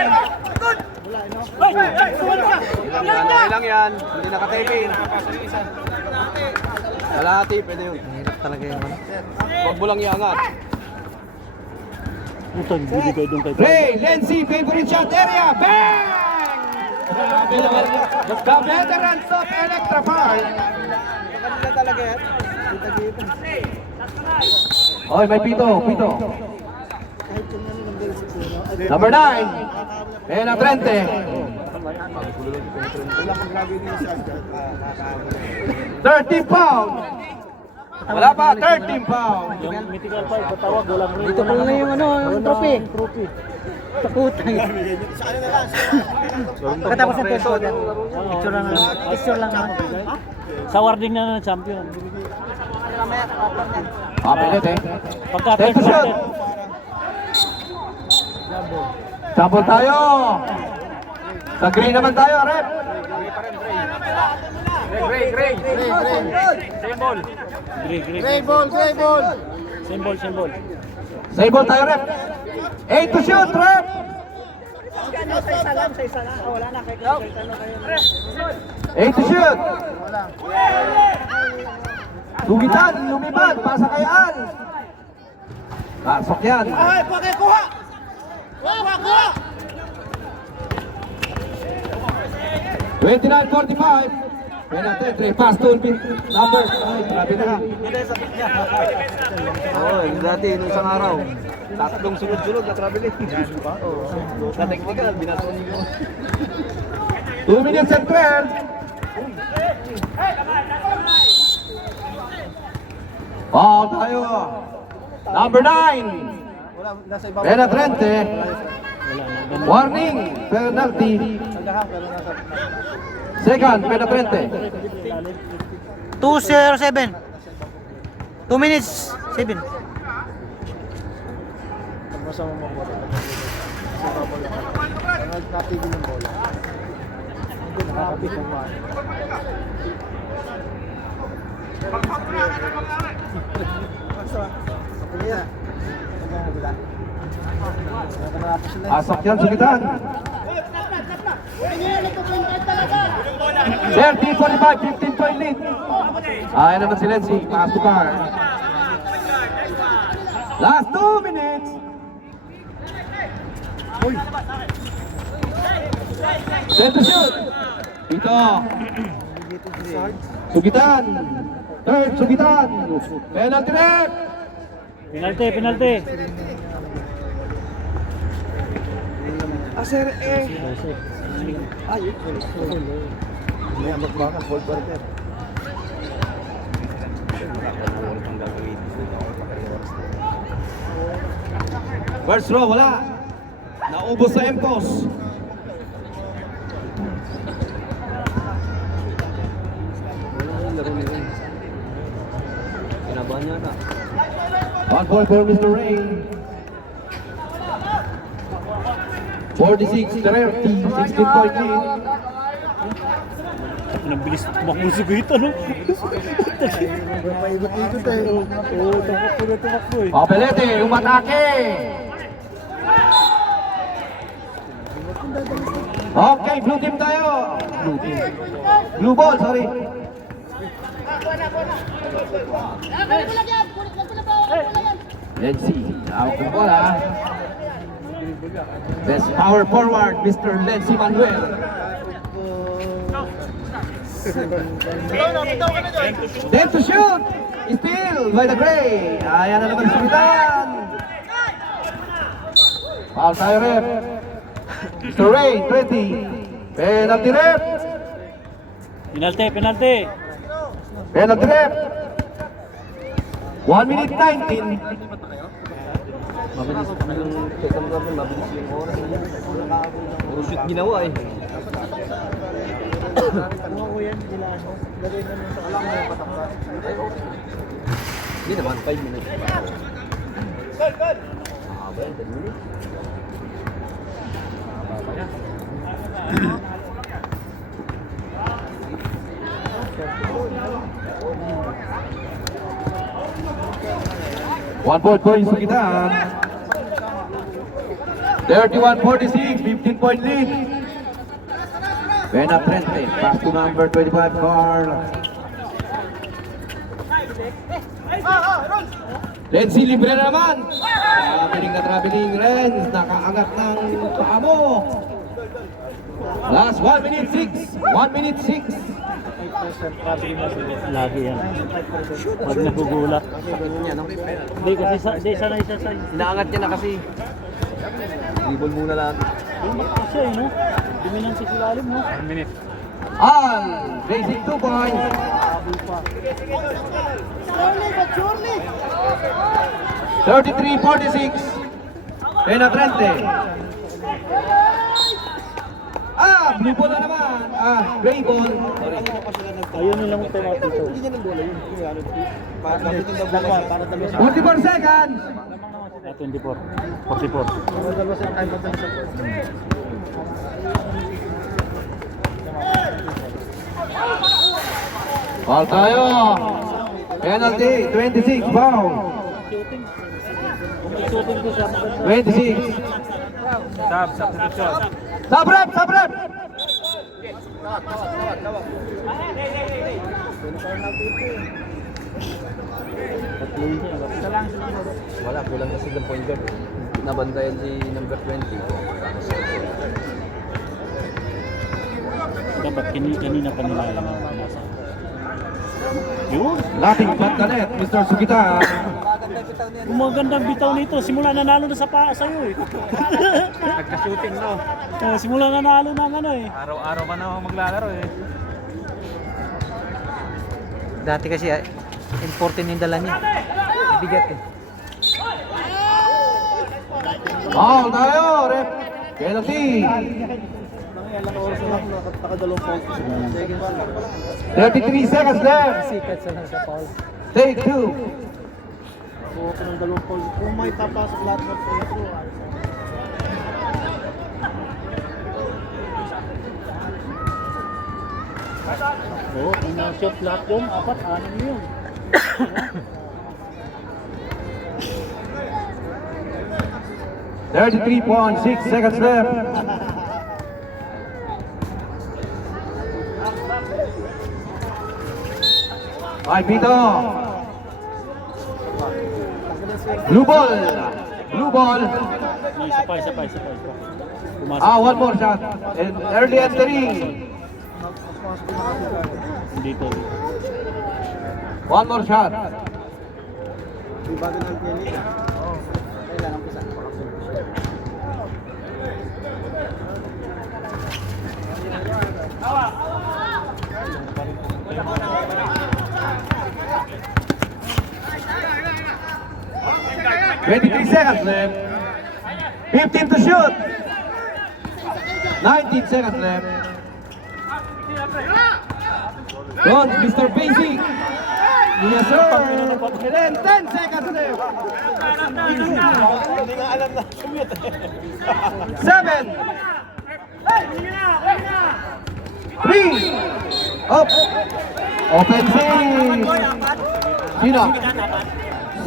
Okay lang yan. Hindi nakatipin. Kalahati, pwede yun. Hirap talaga yung ano. Huwag mo lang iangat. Ito, hindi ko doon kay Ray, Lenzi, favorite shot area. Bang! Grabe naman. The veterans of Electrify. Kanila talaga yan. Oy, may pito. Number 9. Pena 30. 13 pound. Wala pa, 13 pound. Yung mythical fight, patawag, walang rin. Dito pala na yung ano, yung trophy. Takutang. Pagkatapos ng peso, picture lang naman. Sa warding na ng champion. Pilit eh. Pagka Take the shot. Sample tayo. Sa green naman tayo, rep. Gray. Same ball. Gray. Gray ball. Same ball. Same ball tayo, rep. 8 to shoot, rep. Sa isa lang. Wala na. 8 to shoot. Sugitan, lumipad, pasa kay Al. Pasok yan. Ay, pakikuha! Kuha! 29-45. Penalty, 3 pass to number. Ay, grabe na. Oo, yung dati, nung isang araw. Tatlong sunod-sunod na traveling. Oo. Sa technical, binatuan niyo. 2 minutes and 12. Foul tayo. Number 9. Wala, nasa iba. Penetrante. Warning. Penalty. Nagahang, pero nasa... Second, penetrante. 2:07. 2 minutes 7. Masama mo bola. Nakatigil ng bola. Hindi nakakapit ang bola. Asok yan, sugitan. 30-45, 15 point lead. Ayan naman si Lenzi. Pass to Carl. Last 2 minutes. Set to shoot. Ito. Sugitan. Third, sugitan. Penalty rep. Penalty, penalty. Sir, eh. Ay, may magbakan, Paul Barker. First row, wala. Naubos sa MCOS. Kinabahan niya na. 1 point for Mr. Ray. 46, 30, 16 point lead. Ang bilis tumakbo si Guhit, ano? Paikot-ikot eh. Oo, tumakbo na tumakbo eh. Papelete, umatake. Okay, blue team tayo. Blue team. Blue ball, sorry. Let's see. Hawak ng bola. Best power forward, Mr. Lenzi Manuel. Then to shoot. Still by the Gray. Ayan na naman sumitan. Foul tayo rep. Mr. Ray, 20. Penalty rep. Penalty, penalty. Penalty rep. 1 minute 19. Mabilis yung second half, mabilis yung oras. Puro shoot ginawa eh. Hindi naman, 5 minutes. Haba yan, 10 minutes. One point for Sugitan. 31-46, 15 point lead. Penetrante, pass to number 25, Carl. Lenzi, libre na naman. Traveling Renz, nakaangat ng paa mo. Last 1 minute 6. 1 minute 6. Lagi yan. Pag nagugulat. Hindi kasi sanay siya sa... Inaangat niya na kasi. Dribble muna lang. Kasi no? Dominant si Silalim, no? 1 minute. Al, basic 2 points. 33-46. Penetrante. Blue ball na naman. Gray ball. Ayaw nilang tema dito. Hindi niya ng bola yun. Para gamitin daw bola para dalawa 44 seconds. 24. 44. para dalawa sa time at sa Foul tayo. Penalty, 26, foul. Kung isutin ko siya, 26. substitution. Sabrep, sabrep. Wala, kulang na silang point guard. Nabantayan si number 20. Dapat kanina pa nila yan. Yun. Lating bandanet, Mr. Sugita. Yung mga gandang bitaw nito, simula nanalo na sa paa sa'yo eh. Nagka-shooting, no? Oh, simula nanalo ng ano eh. Araw-araw ka na maglalaro eh. Dati kasi important yung dala niya. Bigat eh. Foul tayo, ref. Penalty. 33 seconds left. Sikat sa lang sa Paul. Take two. Kung may tapasok lahat ng free Oo, kung na-shot lahat yun, 4-6 yun. $33.6 seconds left. Ay, Pito. Blue ball. Blue ball. Isa pa. Pumasok. One more shot. And early entering. Dito. One more shot. $23 seconds left. 15 to shoot. 19 seconds left. Good, Mr. Basic. Yes, sir. And then 10 seconds left. 7. 3. Up. Offensive. Sino?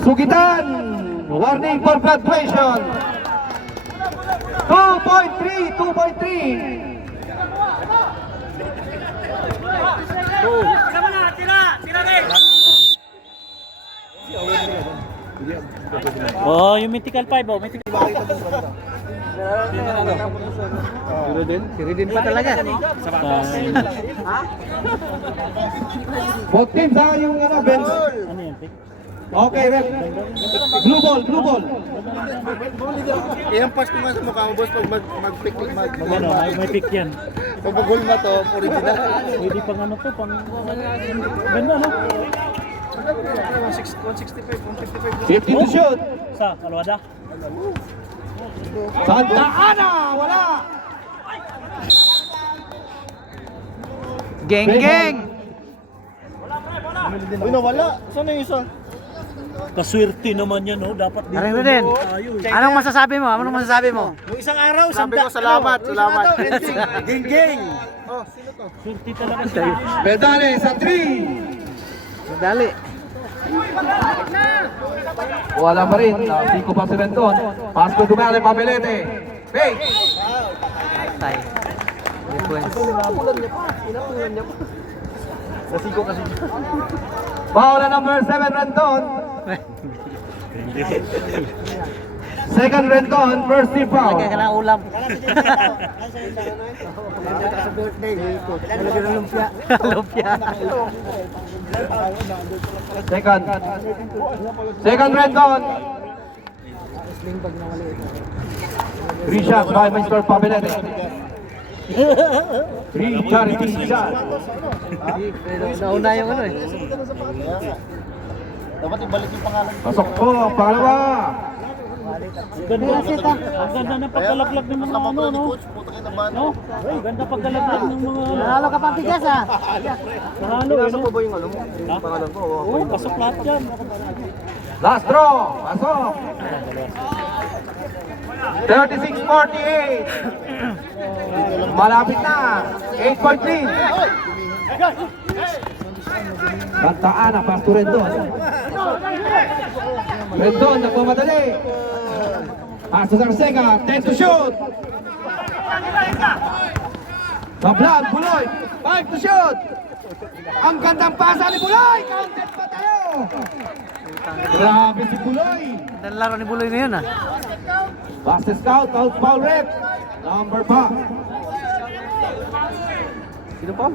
Sugitan. Warning for fluctuation. 2.3. 2.3. Oh, yung mythical 5 oh, mythical. Siridin pa talaga. Both teams ha, yung bench. Ano yan, Pick? Okay, ref. Blue ball, blue ball. Iyan pass ko nga sa mukha mo, boss, pag mag-pick Ano, may pick yan. Pag mag-gulma to, original. Pwede pang ano to, pang... Ganda no? 165, 155. 50 to shoot. Sa, Alwada. Santa Ana, wala. Geng geng. Uy, nawala. Saan na yung isa? Kaswerte naman yan, no? Dapat dito. Aray mo din. Tayo, eh. Anong masasabi mo? Anong masasabi mo? Yung isang araw, sabi ko salamat. Geng-geng. Swerte talaga siya. Bedale sa 3. Dali. Wala pa rin. Pico pa si Renton. Pasko Dumare, Papelete. Fake. Tay. Difference. Foul na number 7, Renton. Second Renton, first team foul. Kaya ka na ulam. Lumpia. Second Renton. 3 shots by Mr. Papelete. 3 charity shots. Nauna yung ano eh. Dapat ibalik yung pangalan. Pasok po ang pangalawa. Ang ganda ng pagkalaglag ng mga ano, no? No? Ay, ganda pagkalaglag ng mga... Nanalo ka pa bigas ah. Panalo, eh, no? ba yung ano mo? Ha? Pangalan ko. Oo, pasok lahat yan. Last draw. Pasok. 36-48. Malapit na. 8-point lead. Santa Ana, pass to Rendon. Rendon, nagmamadali. Pass to Zarcega, 10 to shoot. Sablan, Buloy, 5 to shoot. Ang gandang pasa ni Buloy. Counted pa tayo. Grabe si Buloy. Ang laro ni Buloy na yun ah. Fastest scout, out foul rep. Number 5. Sino pa?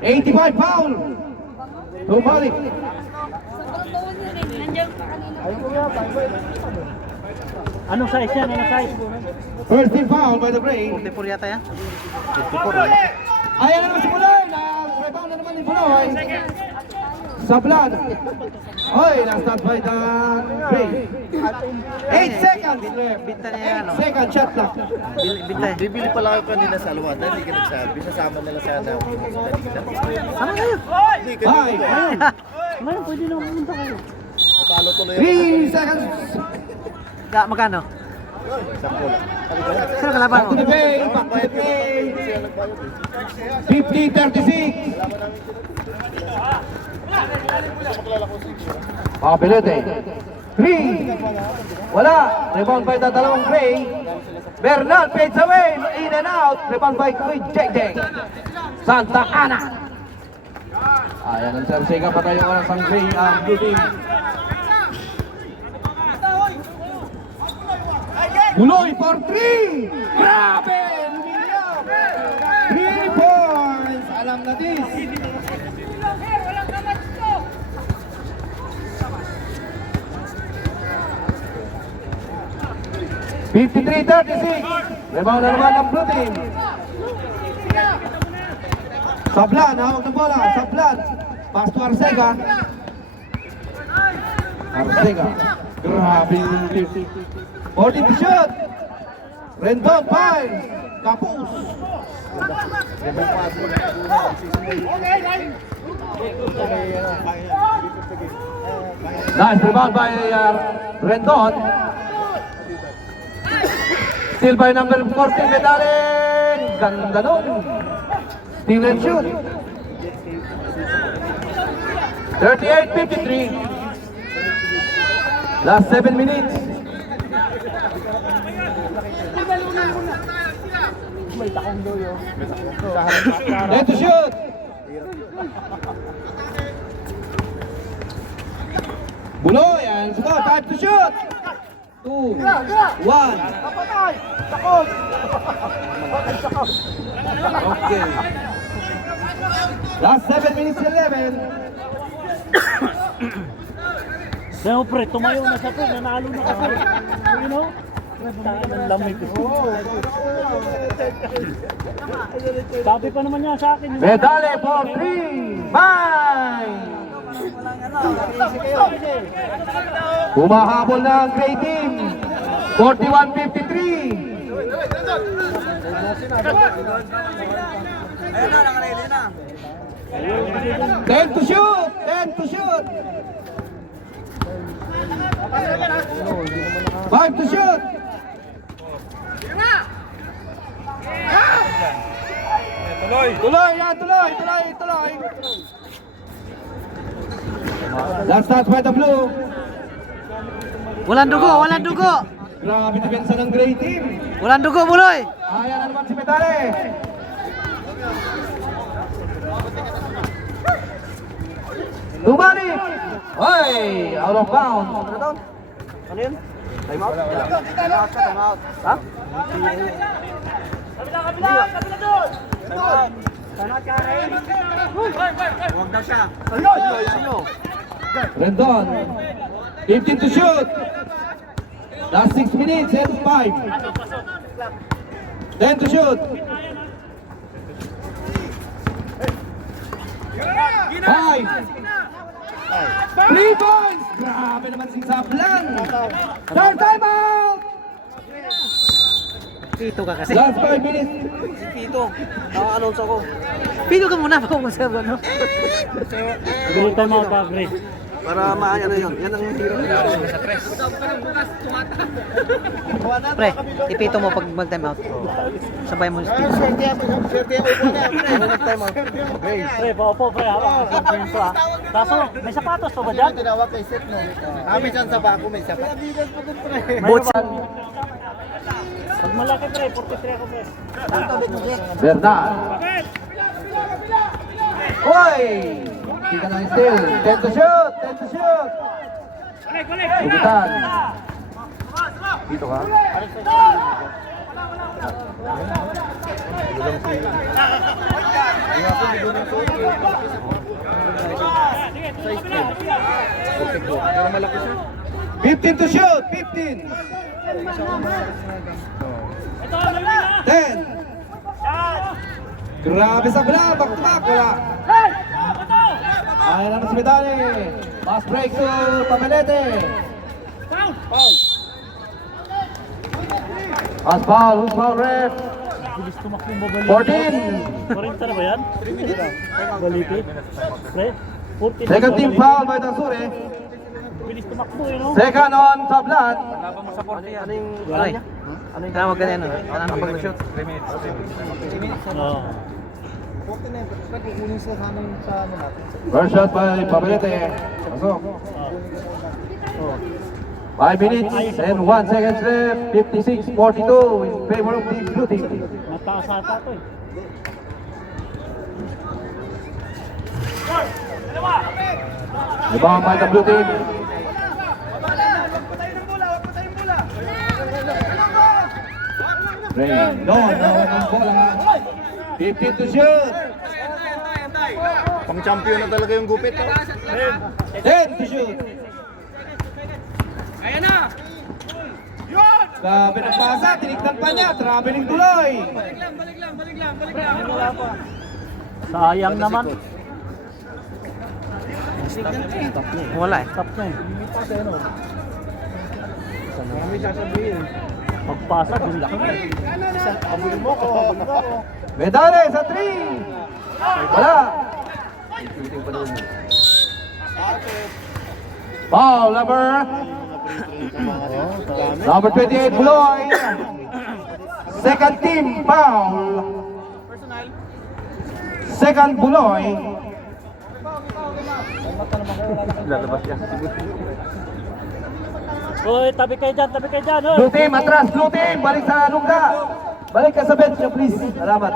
85 foul. Tumalik. Anong size yan? Anong size? First team foul by the Gray. 44 yata yan. Ayan na naman si Puloy. Na-rebound na naman ni Puloy. Sablan. Oy, na-start by the Gray. 8 seconds left. Binta niya yan, 8 second shot clock. Binta eh. Bibili pala ako kanina sa Alwada, hindi ka nagsabi. Sasama nila sana ako. Sama kayo. Hindi ka Five. Ngayon, pwede na pumunta kayo. Natalo tuloy 3 seconds. Magkano? Isang kulang. Sino kalaban Back to mo? the bay. Back to the bay. 50-36. Pabilite. 3. Wala. Rebound by the dalawang Gray. Bernal fades away. In and out. Rebound by Kuy Jeng. Santa Ana. Ayan ang Sersiga. Patay yung oras ang Gray. Ang blue team. Buloy for 3. Grabe. Lumilyaw. 3 points. Alam na this. Rebound na naman ng blue team. Sablan, hawak ng bola. Sablan. Pass to Arcega. Arcega. Grabe yung team. 40 to shoot. Rendon, 5. Kapus. Nice rebound by Rendon. Still by number 14, Medalin. Ganda nun. Steal and shoot. 38-53. Last 7 minutes. Then to shoot. Buloy and score. 5 to shoot. 2, 1. Okay. Last 7 minutes 11. Kaya pre, tumayo na sa pre, nanalo na kasi. You know? Tayo ng lamig. Sabi pa naman niya sa akin. Medali for 3. Bye! Humahabol na ang Gray Team. 41-53. 10 to shoot. 10 to shoot. 5 to shoot. Tuloy, yan, tuloy. Last touch by the blue. Walang dugo, walang dugo. Grabe depensa ng Gray Team. Walang dugo, Buloy. Ayan na naman si Medali. Tumalik. Hoy, out of bounds. Ano yun? Time out? Time out. Ha? Huwag daw siya. Rendon. 15 to shoot. Last 6 minutes and 5. 10 to shoot. 5. 3 points. Grabe naman si Sablan. Third time out. Pito ka kasi. Last 5 minutes. Pito. Naka-announce ako. Pito ka muna pa kung saan ano. Siguro tayo mga pa-Gray. Para maano yun. Yan ang hirap dito. Pre, ipito mo pag mag-time out. Sabay mo. Ano nag-time out? Okay. Pre, paupo pre, hawak ka sa pinto ah. Kaso, may sapatos pa ba dyan? Tinawag kay Seth, no? Kami dyan sa bako, may sapat. Boots. Pag malaki pre, 43 ako pre. Bernal. Hoy! Hindi ka na still. 10 to shoot. 10 to shoot. Sugitan. Dito ka. Pero malaki siya. 15 to shoot, 15. 10. Grabe sa bola, back to back, wala. Ayaw na si Medali. Pass break to Pamelete. Pass foul, who's foul ref? Bilis tumakbo yung babalito. 14. 40 na ba yan? Baliti. Pre? 14. Second team foul by Tansure. Bilis tumakbo yun, no? Second on Sablan. Ano yung wala niya? Tawag ganyan, ano? Ano pag nag-shoot? Oo. First shot by Pamelete. Pasok. 5 minutes and 1 seconds left. 56-42 in favor of the blue team. Mataas ata to eh. Rebound by the blue team. Raymond ang bola. 15 to shoot. Pang-champion na talaga yung gupit. 10 to shoot. Grabe ng pasa, tinignan pa niya, traveling tuloy. Sayang naman. Wala eh. Stop na eh. Pagpasa, dun lang. Medali sa 3. Wala. Foul number 28 Buloy. Second team foul. Second Buloy. Uy, tabi kayo dyan, uy. Blue team, atras, blue team. Balik sa lungga. Balik ka sa bench niyo, please. Salamat.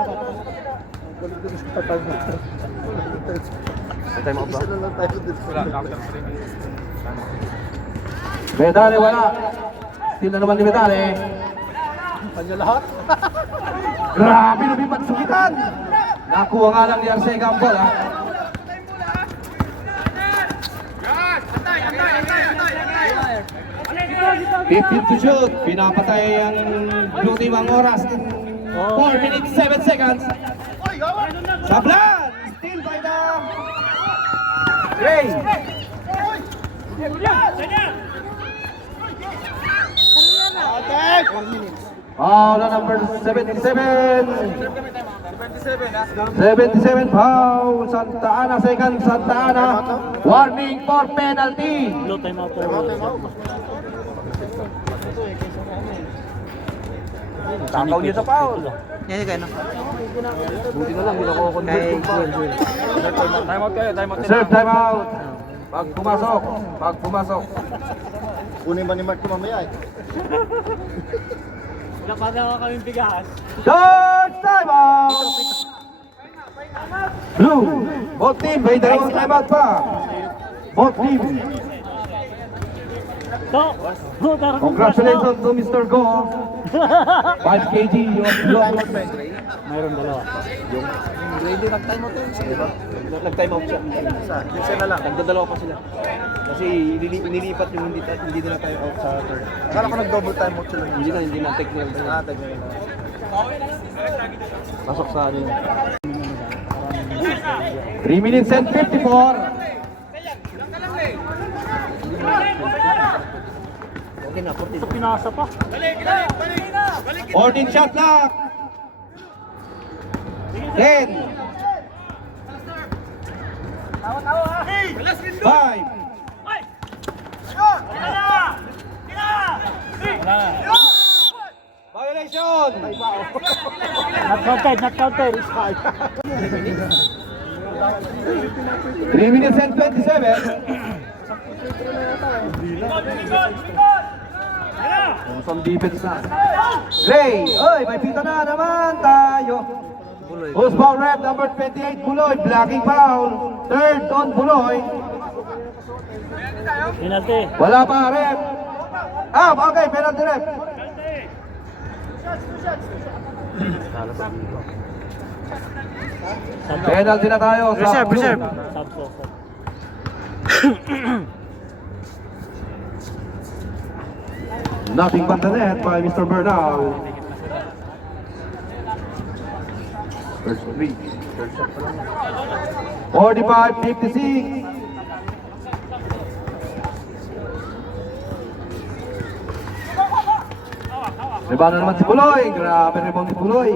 Medali wala. Steal na naman ni Medali. Kanya lahat. Grabe lumipat sukitan. Nakuha nga lang ni Arcega ang bola. Fifteen to shoot. Pinapatay ang blue team ang oras. 4 minutes, 7 seconds. Sablan! Still by the Gray. Foul na number 77. 77 foul. Santa Ana, second Santa Ana. Warning for penalty. Low time out. Takaw niyo sa foul. Yan yung kayo, no? Buti na lang, hindi ako convert Kay yung foul. Time out kayo, time out. Serve time out. Pag pumasok. Kunin ba ni Mark mamaya eh? Napagawa kaming bigas. Third time out. Blue. Both team, may dalawang time out pa. Both team. To, bro, darang Congratulations to Mr. Go. 5 kg yung blue. Mayroon dalawa. Grady, nag-time out yun. Di ba? Nag-time out siya. Isa na lang. Nagdadalawa pa sila. Kasi nilipat yung hindi nila time out sa third. Akala ko nag-double time out sila. Hindi na technical. Technical. Pasok sa ano yun. 3 minutes and 54. Sa pinasa pa. 14 shot clock. 10. 5. Violation. Not counted, not counted. 3 minutes and 27. Some defense na. Gray. Oy, may pita na naman tayo. Who's foul rep? Number 28, Buloy. Blocking foul. Third on Buloy. Penalty. Wala pa, rep. Okay, penalty rep. Penalty na tayo sa Reserve, blue. reserve. Sub po. Nothing but the net by Mr. Bernal. First three. 45-56. Rebound na naman si Buloy. Grabe rebound ni Buloy.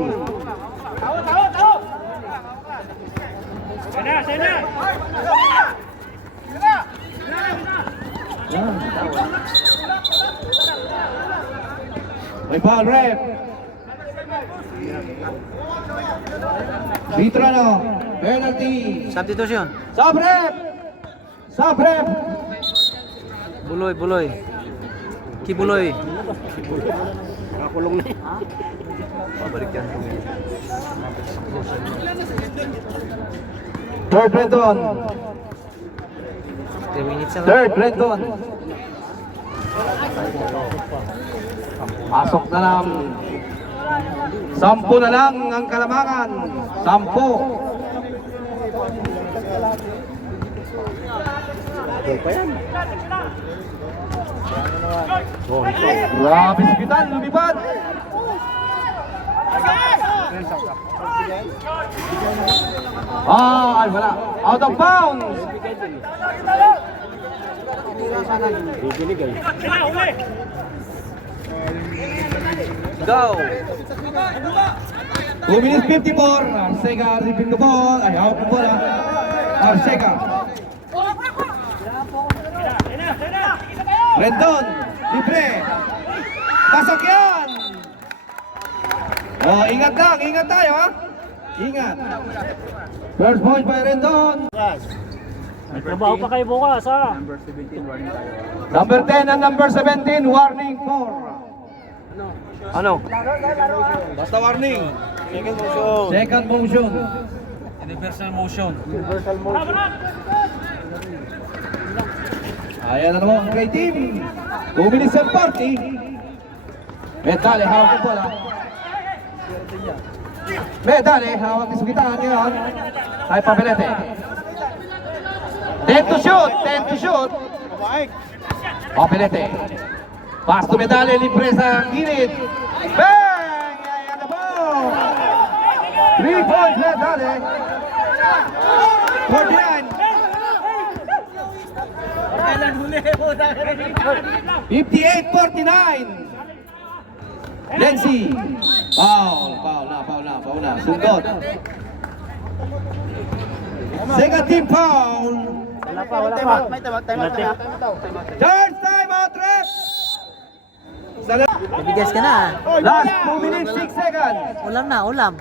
May foul rep. Vitrano. Penalty. Substitution. Sub rep. Sub rep. Buloy, Buloy. Kibuloy. Nakakulong na. Pabalik yan. Third Renton. 3 minutes na lang. Third Renton. Pasok na lang. 10 na lang ang Kalamangan. 10. Grabe si Pitan, lumipad. Ay, wala. Out of bounds. Go! 2 minutes 54. Arcega receiving the ball. Ay, out ng bola. Arcega. Rendon. Libre. Pasok yan. Oh, ingat lang. Ingat tayo, ha? Ingat. First point by Rendon. May trabaho pa kayo bukas ha. Number 10 and number 17. Warning for. Ano? Basta warning. Second motion. Universal motion. Ayan na naman ang great team. 2 minutes and party. Medali, hawak ang bola. Medali, hawak ang sugitaan ngayon. Ay, Papelete. 10 to shoot, 10 to shoot. Papelete. Pass to Medali, libre sa gilid. Bang! Ayan na po. 3 points Medali. 49. 58-49. Lenzi. Foul na. Sundot. Second team foul. Third time out ref. Nabigas ka na. Last 2 minutes 6 seconds. Ulam na, ulam.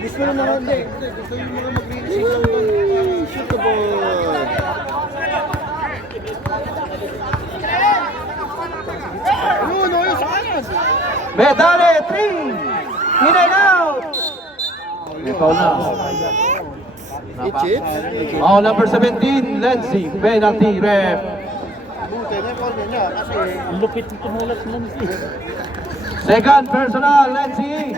Gusto mo naman din. Gusto yung mga mag-release lang doon. Shoot the ball. Medali 3. In and out. May foul na. Foul number 17, Lenzi. Penalty ref. Ang lupit ng tumulat ng Second personal, Lenzi.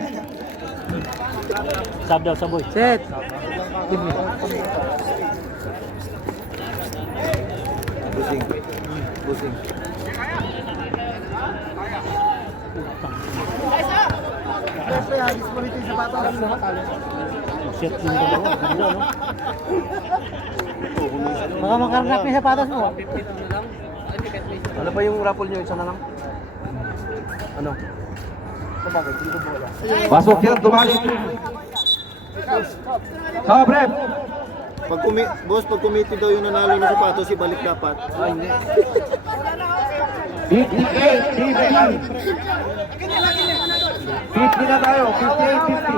Sab daw sa boy. Set. Busing. Shit yung dalawa. Ganda, no? Baka makarnak yung sapatos mo. Ano pa yung raffle nyo? Isa na lang? Ano? Pasok yan, tumalik. Sa ref. Boss, pag committee daw yung nanalo ng sapatos, ibalik dapat. Ah, hindi. 58, 50 na tayo, 58, 50.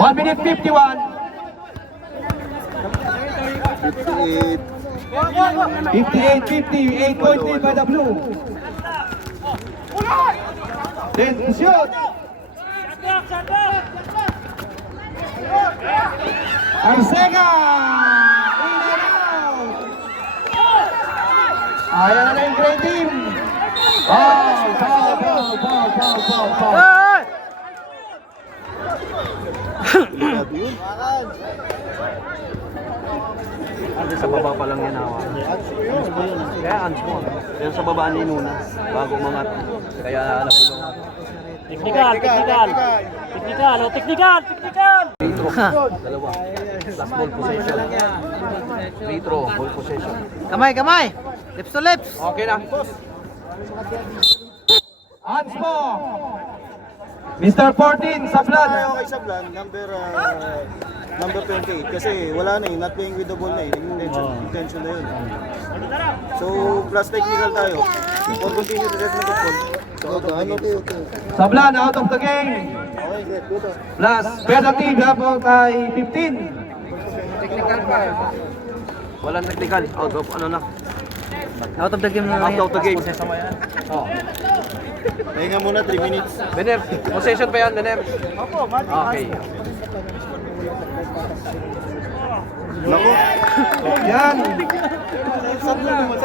1 minute 51. 58, 50, 8 point lead by the blue. Then shoot. Arcega! In and out! Ayan na yung great team. Foul. Sa baba pa lang yan hawa. Kaya ans mo. Yan sa baba ni Nuna. Bago umangat. Kaya napulong. Technical, technical. Technical, oh, technical, technical. Free throw. Dalawa. Last ball possession. Free throw. Ball possession. Kamay, kamay. Lips to lips. Okay na. Hands mo. Mr. 14, Sablan. Okay sa plan, number 28 kasi wala na eh, not playing with the ball na eh, intention na yun. So plus technical tayo, for continue to set the ball. So Sablan out of the game. Plus penalty dapat ay 15. Walang technical. Out of ano na. Out of the game na lang Out of the game. pahinga muna 3 minutes. Bener, possession pa yan, Bener. Okay. Nako, Yan. sa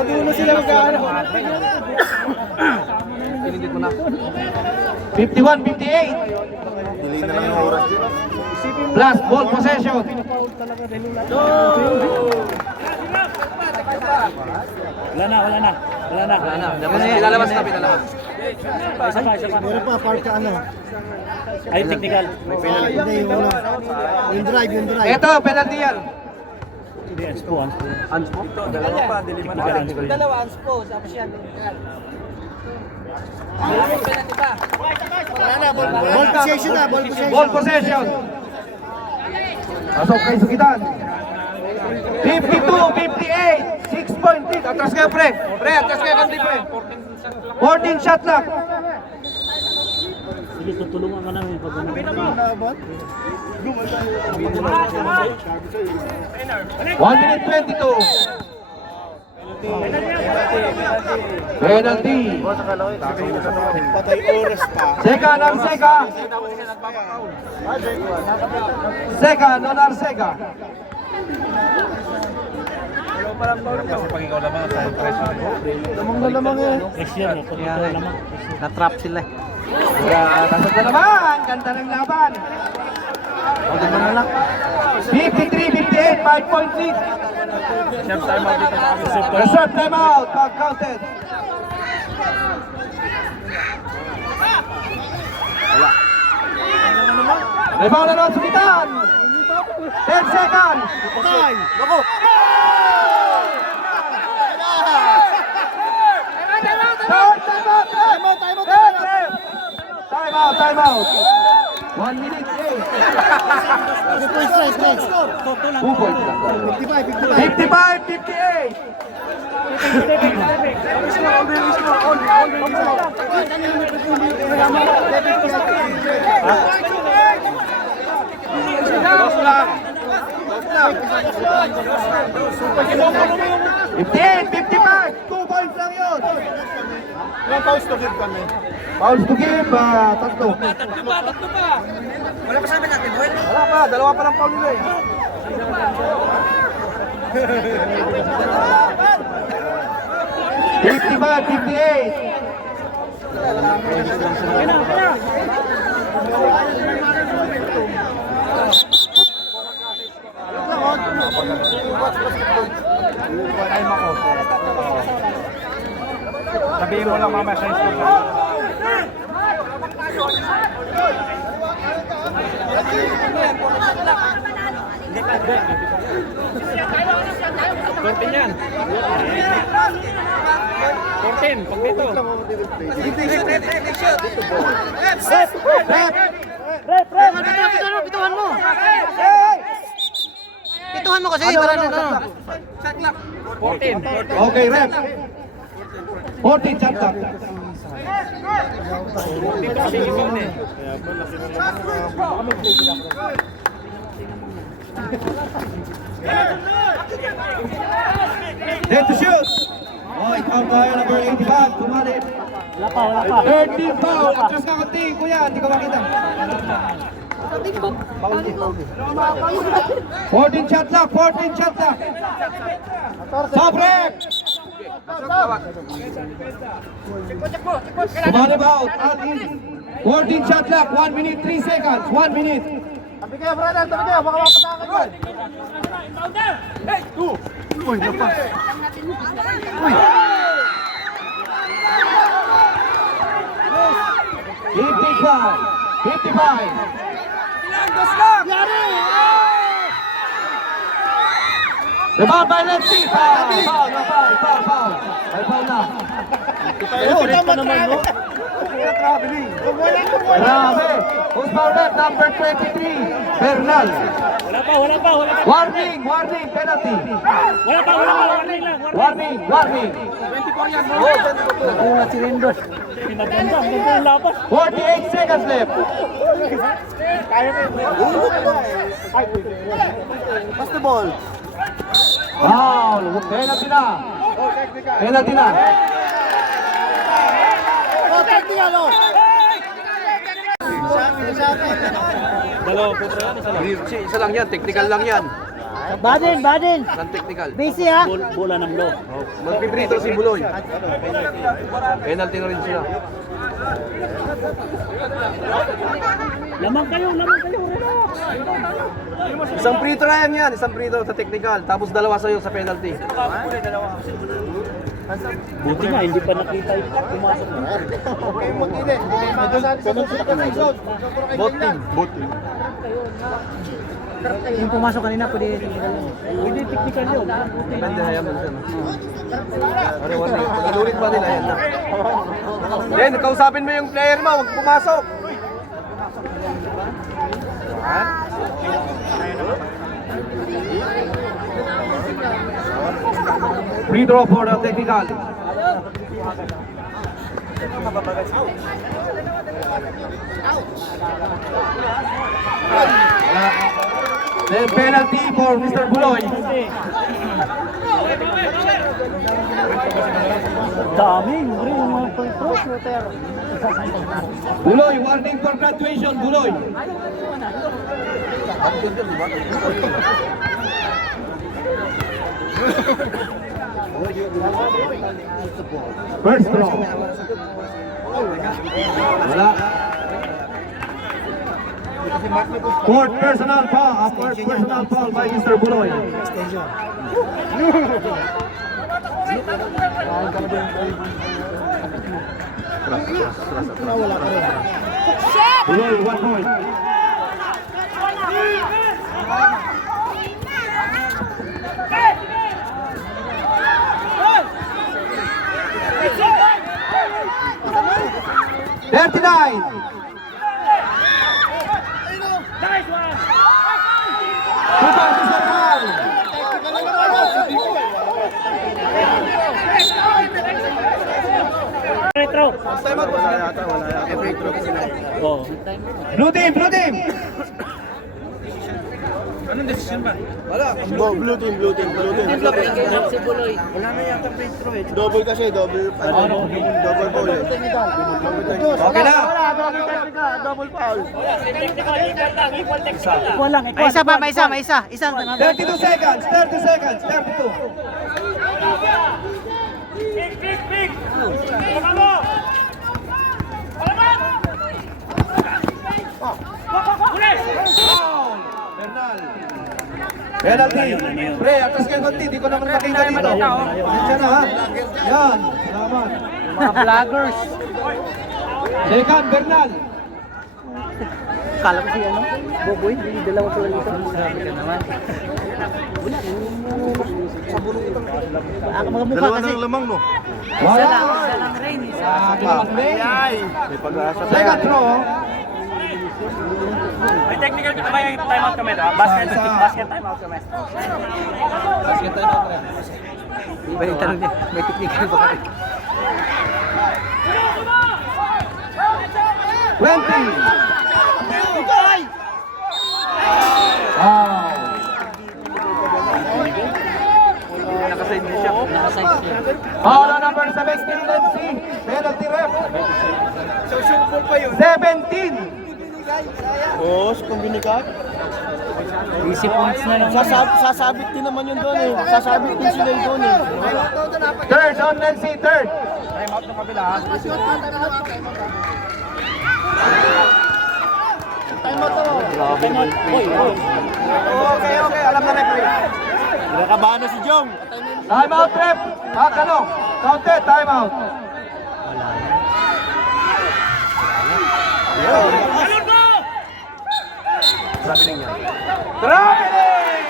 dulo sila mag-ano. Pinindit mo na. 51-58. Delay na lang yung oras din. Plus ball possession. Wala na, wala na. Wala na. Wala na. Pinalabas na, pinalabas. Isa pa, isa pa. Meron pa, part ka ano? Ay, technical. Hindi, yung ano. Yung drive. Ito, penalty yan. Hindi, ans po, ans po. Ans mo? Dalawa pa, diliman na. Ball possession na, ball possession. Ball possession. Pasok kay Sukitan. 52-58. 6 point lead. Atras kayo, pre. Pre, atras kayo kanti, pre. 14 shot clock. Sige, tutulungan ka namin pag ano. 1 minute 22. Penalty. Patay oras pa. Seka ng Seka. Seka, non Arsega. Pressure, pag ito lamang. Na-trap sila eh. Tasot na naman. Ganda ng laban. 53-58. 5 point lead. Reserve timeout. Back counted. Rebound na naman Sukitan. 10 seconds. Nako! Time out. 1 minute. 2 points strike next. 2 points lang. 55-58. Fifteen, 55. 2 points lang yun. Ilang fouls to give kami? Fouls to give, tatlo. Wala pa sabi natin, Noel. Wala pa, dalawa pa lang foul nila eh. Fifty-five, 58. Sabihin mo lang mamaya sa Instagram. Kontin yan. 14, pag dito. Pituhan mo. Pituhan mo kasi para na ano. 14. Okay, rep. 14 shot clock. Dito kasi yung eh. Dead to shoot. Oh, ikaw tayo, number 85. Tumalit. Wala pa, wala pa. 13 foul. Atras ka konti, kuya. Hindi ko makita. 14 shot clock. 14 shot clock. Sobrek. Tumalib out. Out in. 14 shot clock. 1 minute, 3 seconds. 1 minute. Kaya brother, tabi kayo, baka mapasakan yun. Uy, napas. Uy. 55. Rebound by Lefty. Foul. Ay, foul na. Tama naman, no? Grabe. Who's foul left? Number 23. Bernal. Wala pa. Warning, penalty. Wala pa, warning lang. Warning. Nakulat si Rendon. Pinaganda, ang ganda yung lapas. 48 seconds left. Pass the ball. Foul. Penalty na. Oh, technical, oh. Dalawa po yan, isa lang. Isa lang yan, technical lang yan. Badin. Non-technical. Busy ha? Bola ng blow. Magpiprito si Buloy. Penalty na rin siya. Lamang kayo, relax. Isang free throw lang yan, isang free throw sa technical. Tapos dalawa sa'yo sa penalty. Buti nga, hindi pa nakita yung pumasok. Okay, mag-init. Sunod sila sa zone. Both team. Yung pumasok kanina, pwede Hindi technical yun. Depende na yan siya. Pag-ilurit pa nila yan na. Then, kausapin mo yung player mo, huwag pumasok. Free throw for the technical. Then penalty for Mr. Buloy. Dami, yung mga pulpros. Buloy, warning for graduation, Buloy. First throw. Wala. Fourth personal foul by Mr. Buloy. Buloy, 1 point. Thirty-nine. Super Mr. Hall. Retro. Wala yata. Free throw kasi na. Oh. Blue team. Blue team. Double kasi, double foul eh. Okay na. Double foul. May isa pa, may isa. Isa. 32 seconds. 32. Bernal. Penalty. Pre, atas kayo konti. Di ko naman makita dito. Diyan na ha. Yan. Salamat. Mga vloggers. Second, Bernal. Kala ko si Boboy, dalawa pala dito. Grabe ka naman. Mga mukha Dalawa kasi. ng lamang, no? Wala. Isa lang rin. May pag-asa pa. Second throw. May technical ka ba yung timeout kami? Basket timeout kami. Iba yung tanong niya, may technical ba kayo? 20. Nakaside din siya. Foul on number 17, let's see. Penalty ref. 17. Oh, kumbini ka? Easy points na lang. Sasabit din naman yun doon eh. Sasabit din sila yun doon eh. Third on, let's see. Third. Grabe naman. Okay, alam na referee. Kinakabahan na si Jong. Time out, ref. Ano? Counted, time out. Traveling yan. Traveling!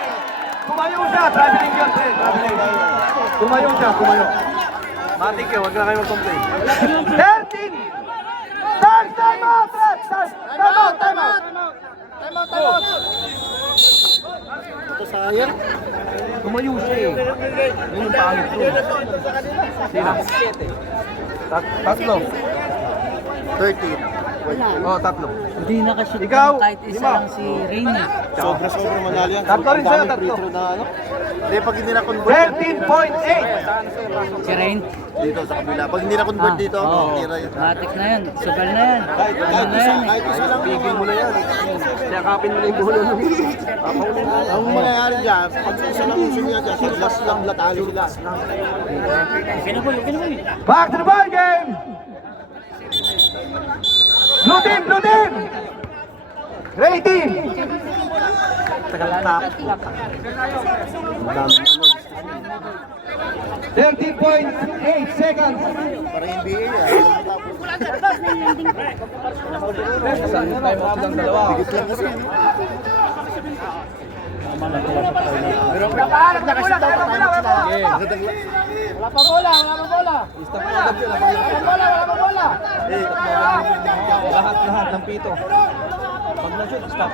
Tumayo siya, traveling yun. Traveling. Tumayo siya, tumayo. Matik yun, huwag na kayo mag-complain. 13! Start, time out, ref. Start. Time out, time out. Ito sayang. Tumayo siya eh. Yun yung pangit ko. Sino? Tatlo. 13. Oh, tatlo. Hindi nakashoot Ikaw, kahit isa lima. lang si Rainy. Sobra manalo yan. Tatlo rin sa'yo, Ang daming tatlo. free throw na ano. Hindi, pag hindi na-convert 13.8. Si Rain. dito sa kabila. Pag hindi na-convert dito, tira yun. Matik na yan. Sugal na yan. Kahit isa lang. Pigil mo na yan. Siyakapin mo na yung bulo. Ang mangyayari dyan, pag isa lang yung sunya dyan, sa last lang latalo sila. Back to the ball game. Blue team, blue team. Red team. Tagal na. 13.8 seconds. Para NBA yan. Time out lang dalawa. Bigit lang kasi. Lahat ng pito. Pag na-shoot, stop.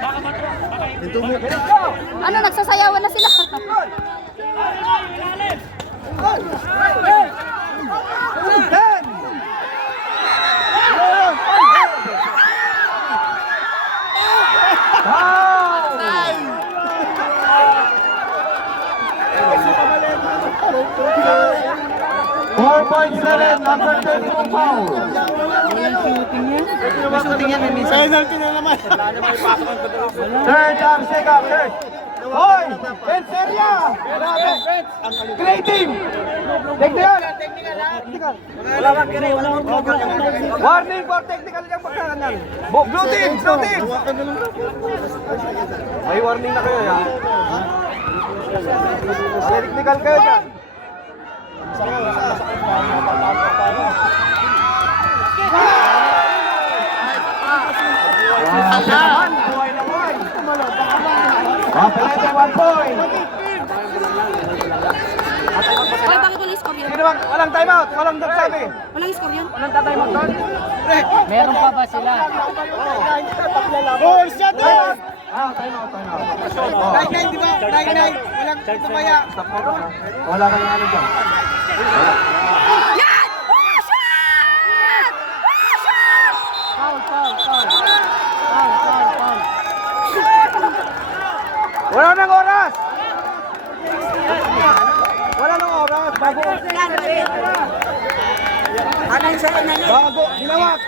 Ano, nagsasayawan na sila. 10. Four point seven, number 32 foul. Penalty na naman. Third down, shake up, third. Hoy! Penseria! Great team! Technical! Warning for technical yung pagkakanan. Blue team! Blue team! May warning na kayo yan. Technical kayo dyan. Buhay na buhay! Papalete, 1 point! Ay, bakit walang score yun? Sino bang walang timeout? Walang nagsabi? Walang score yun? Meron pa ba sila? Boy, shut up! Timeout. Di ba? 9-9. Walang tumaya. Wala kang ano dyan. Yan! Oh, shot! Oh, shot! Wala nang oras! Wala nang oras! Bago! Bago! Ginawa!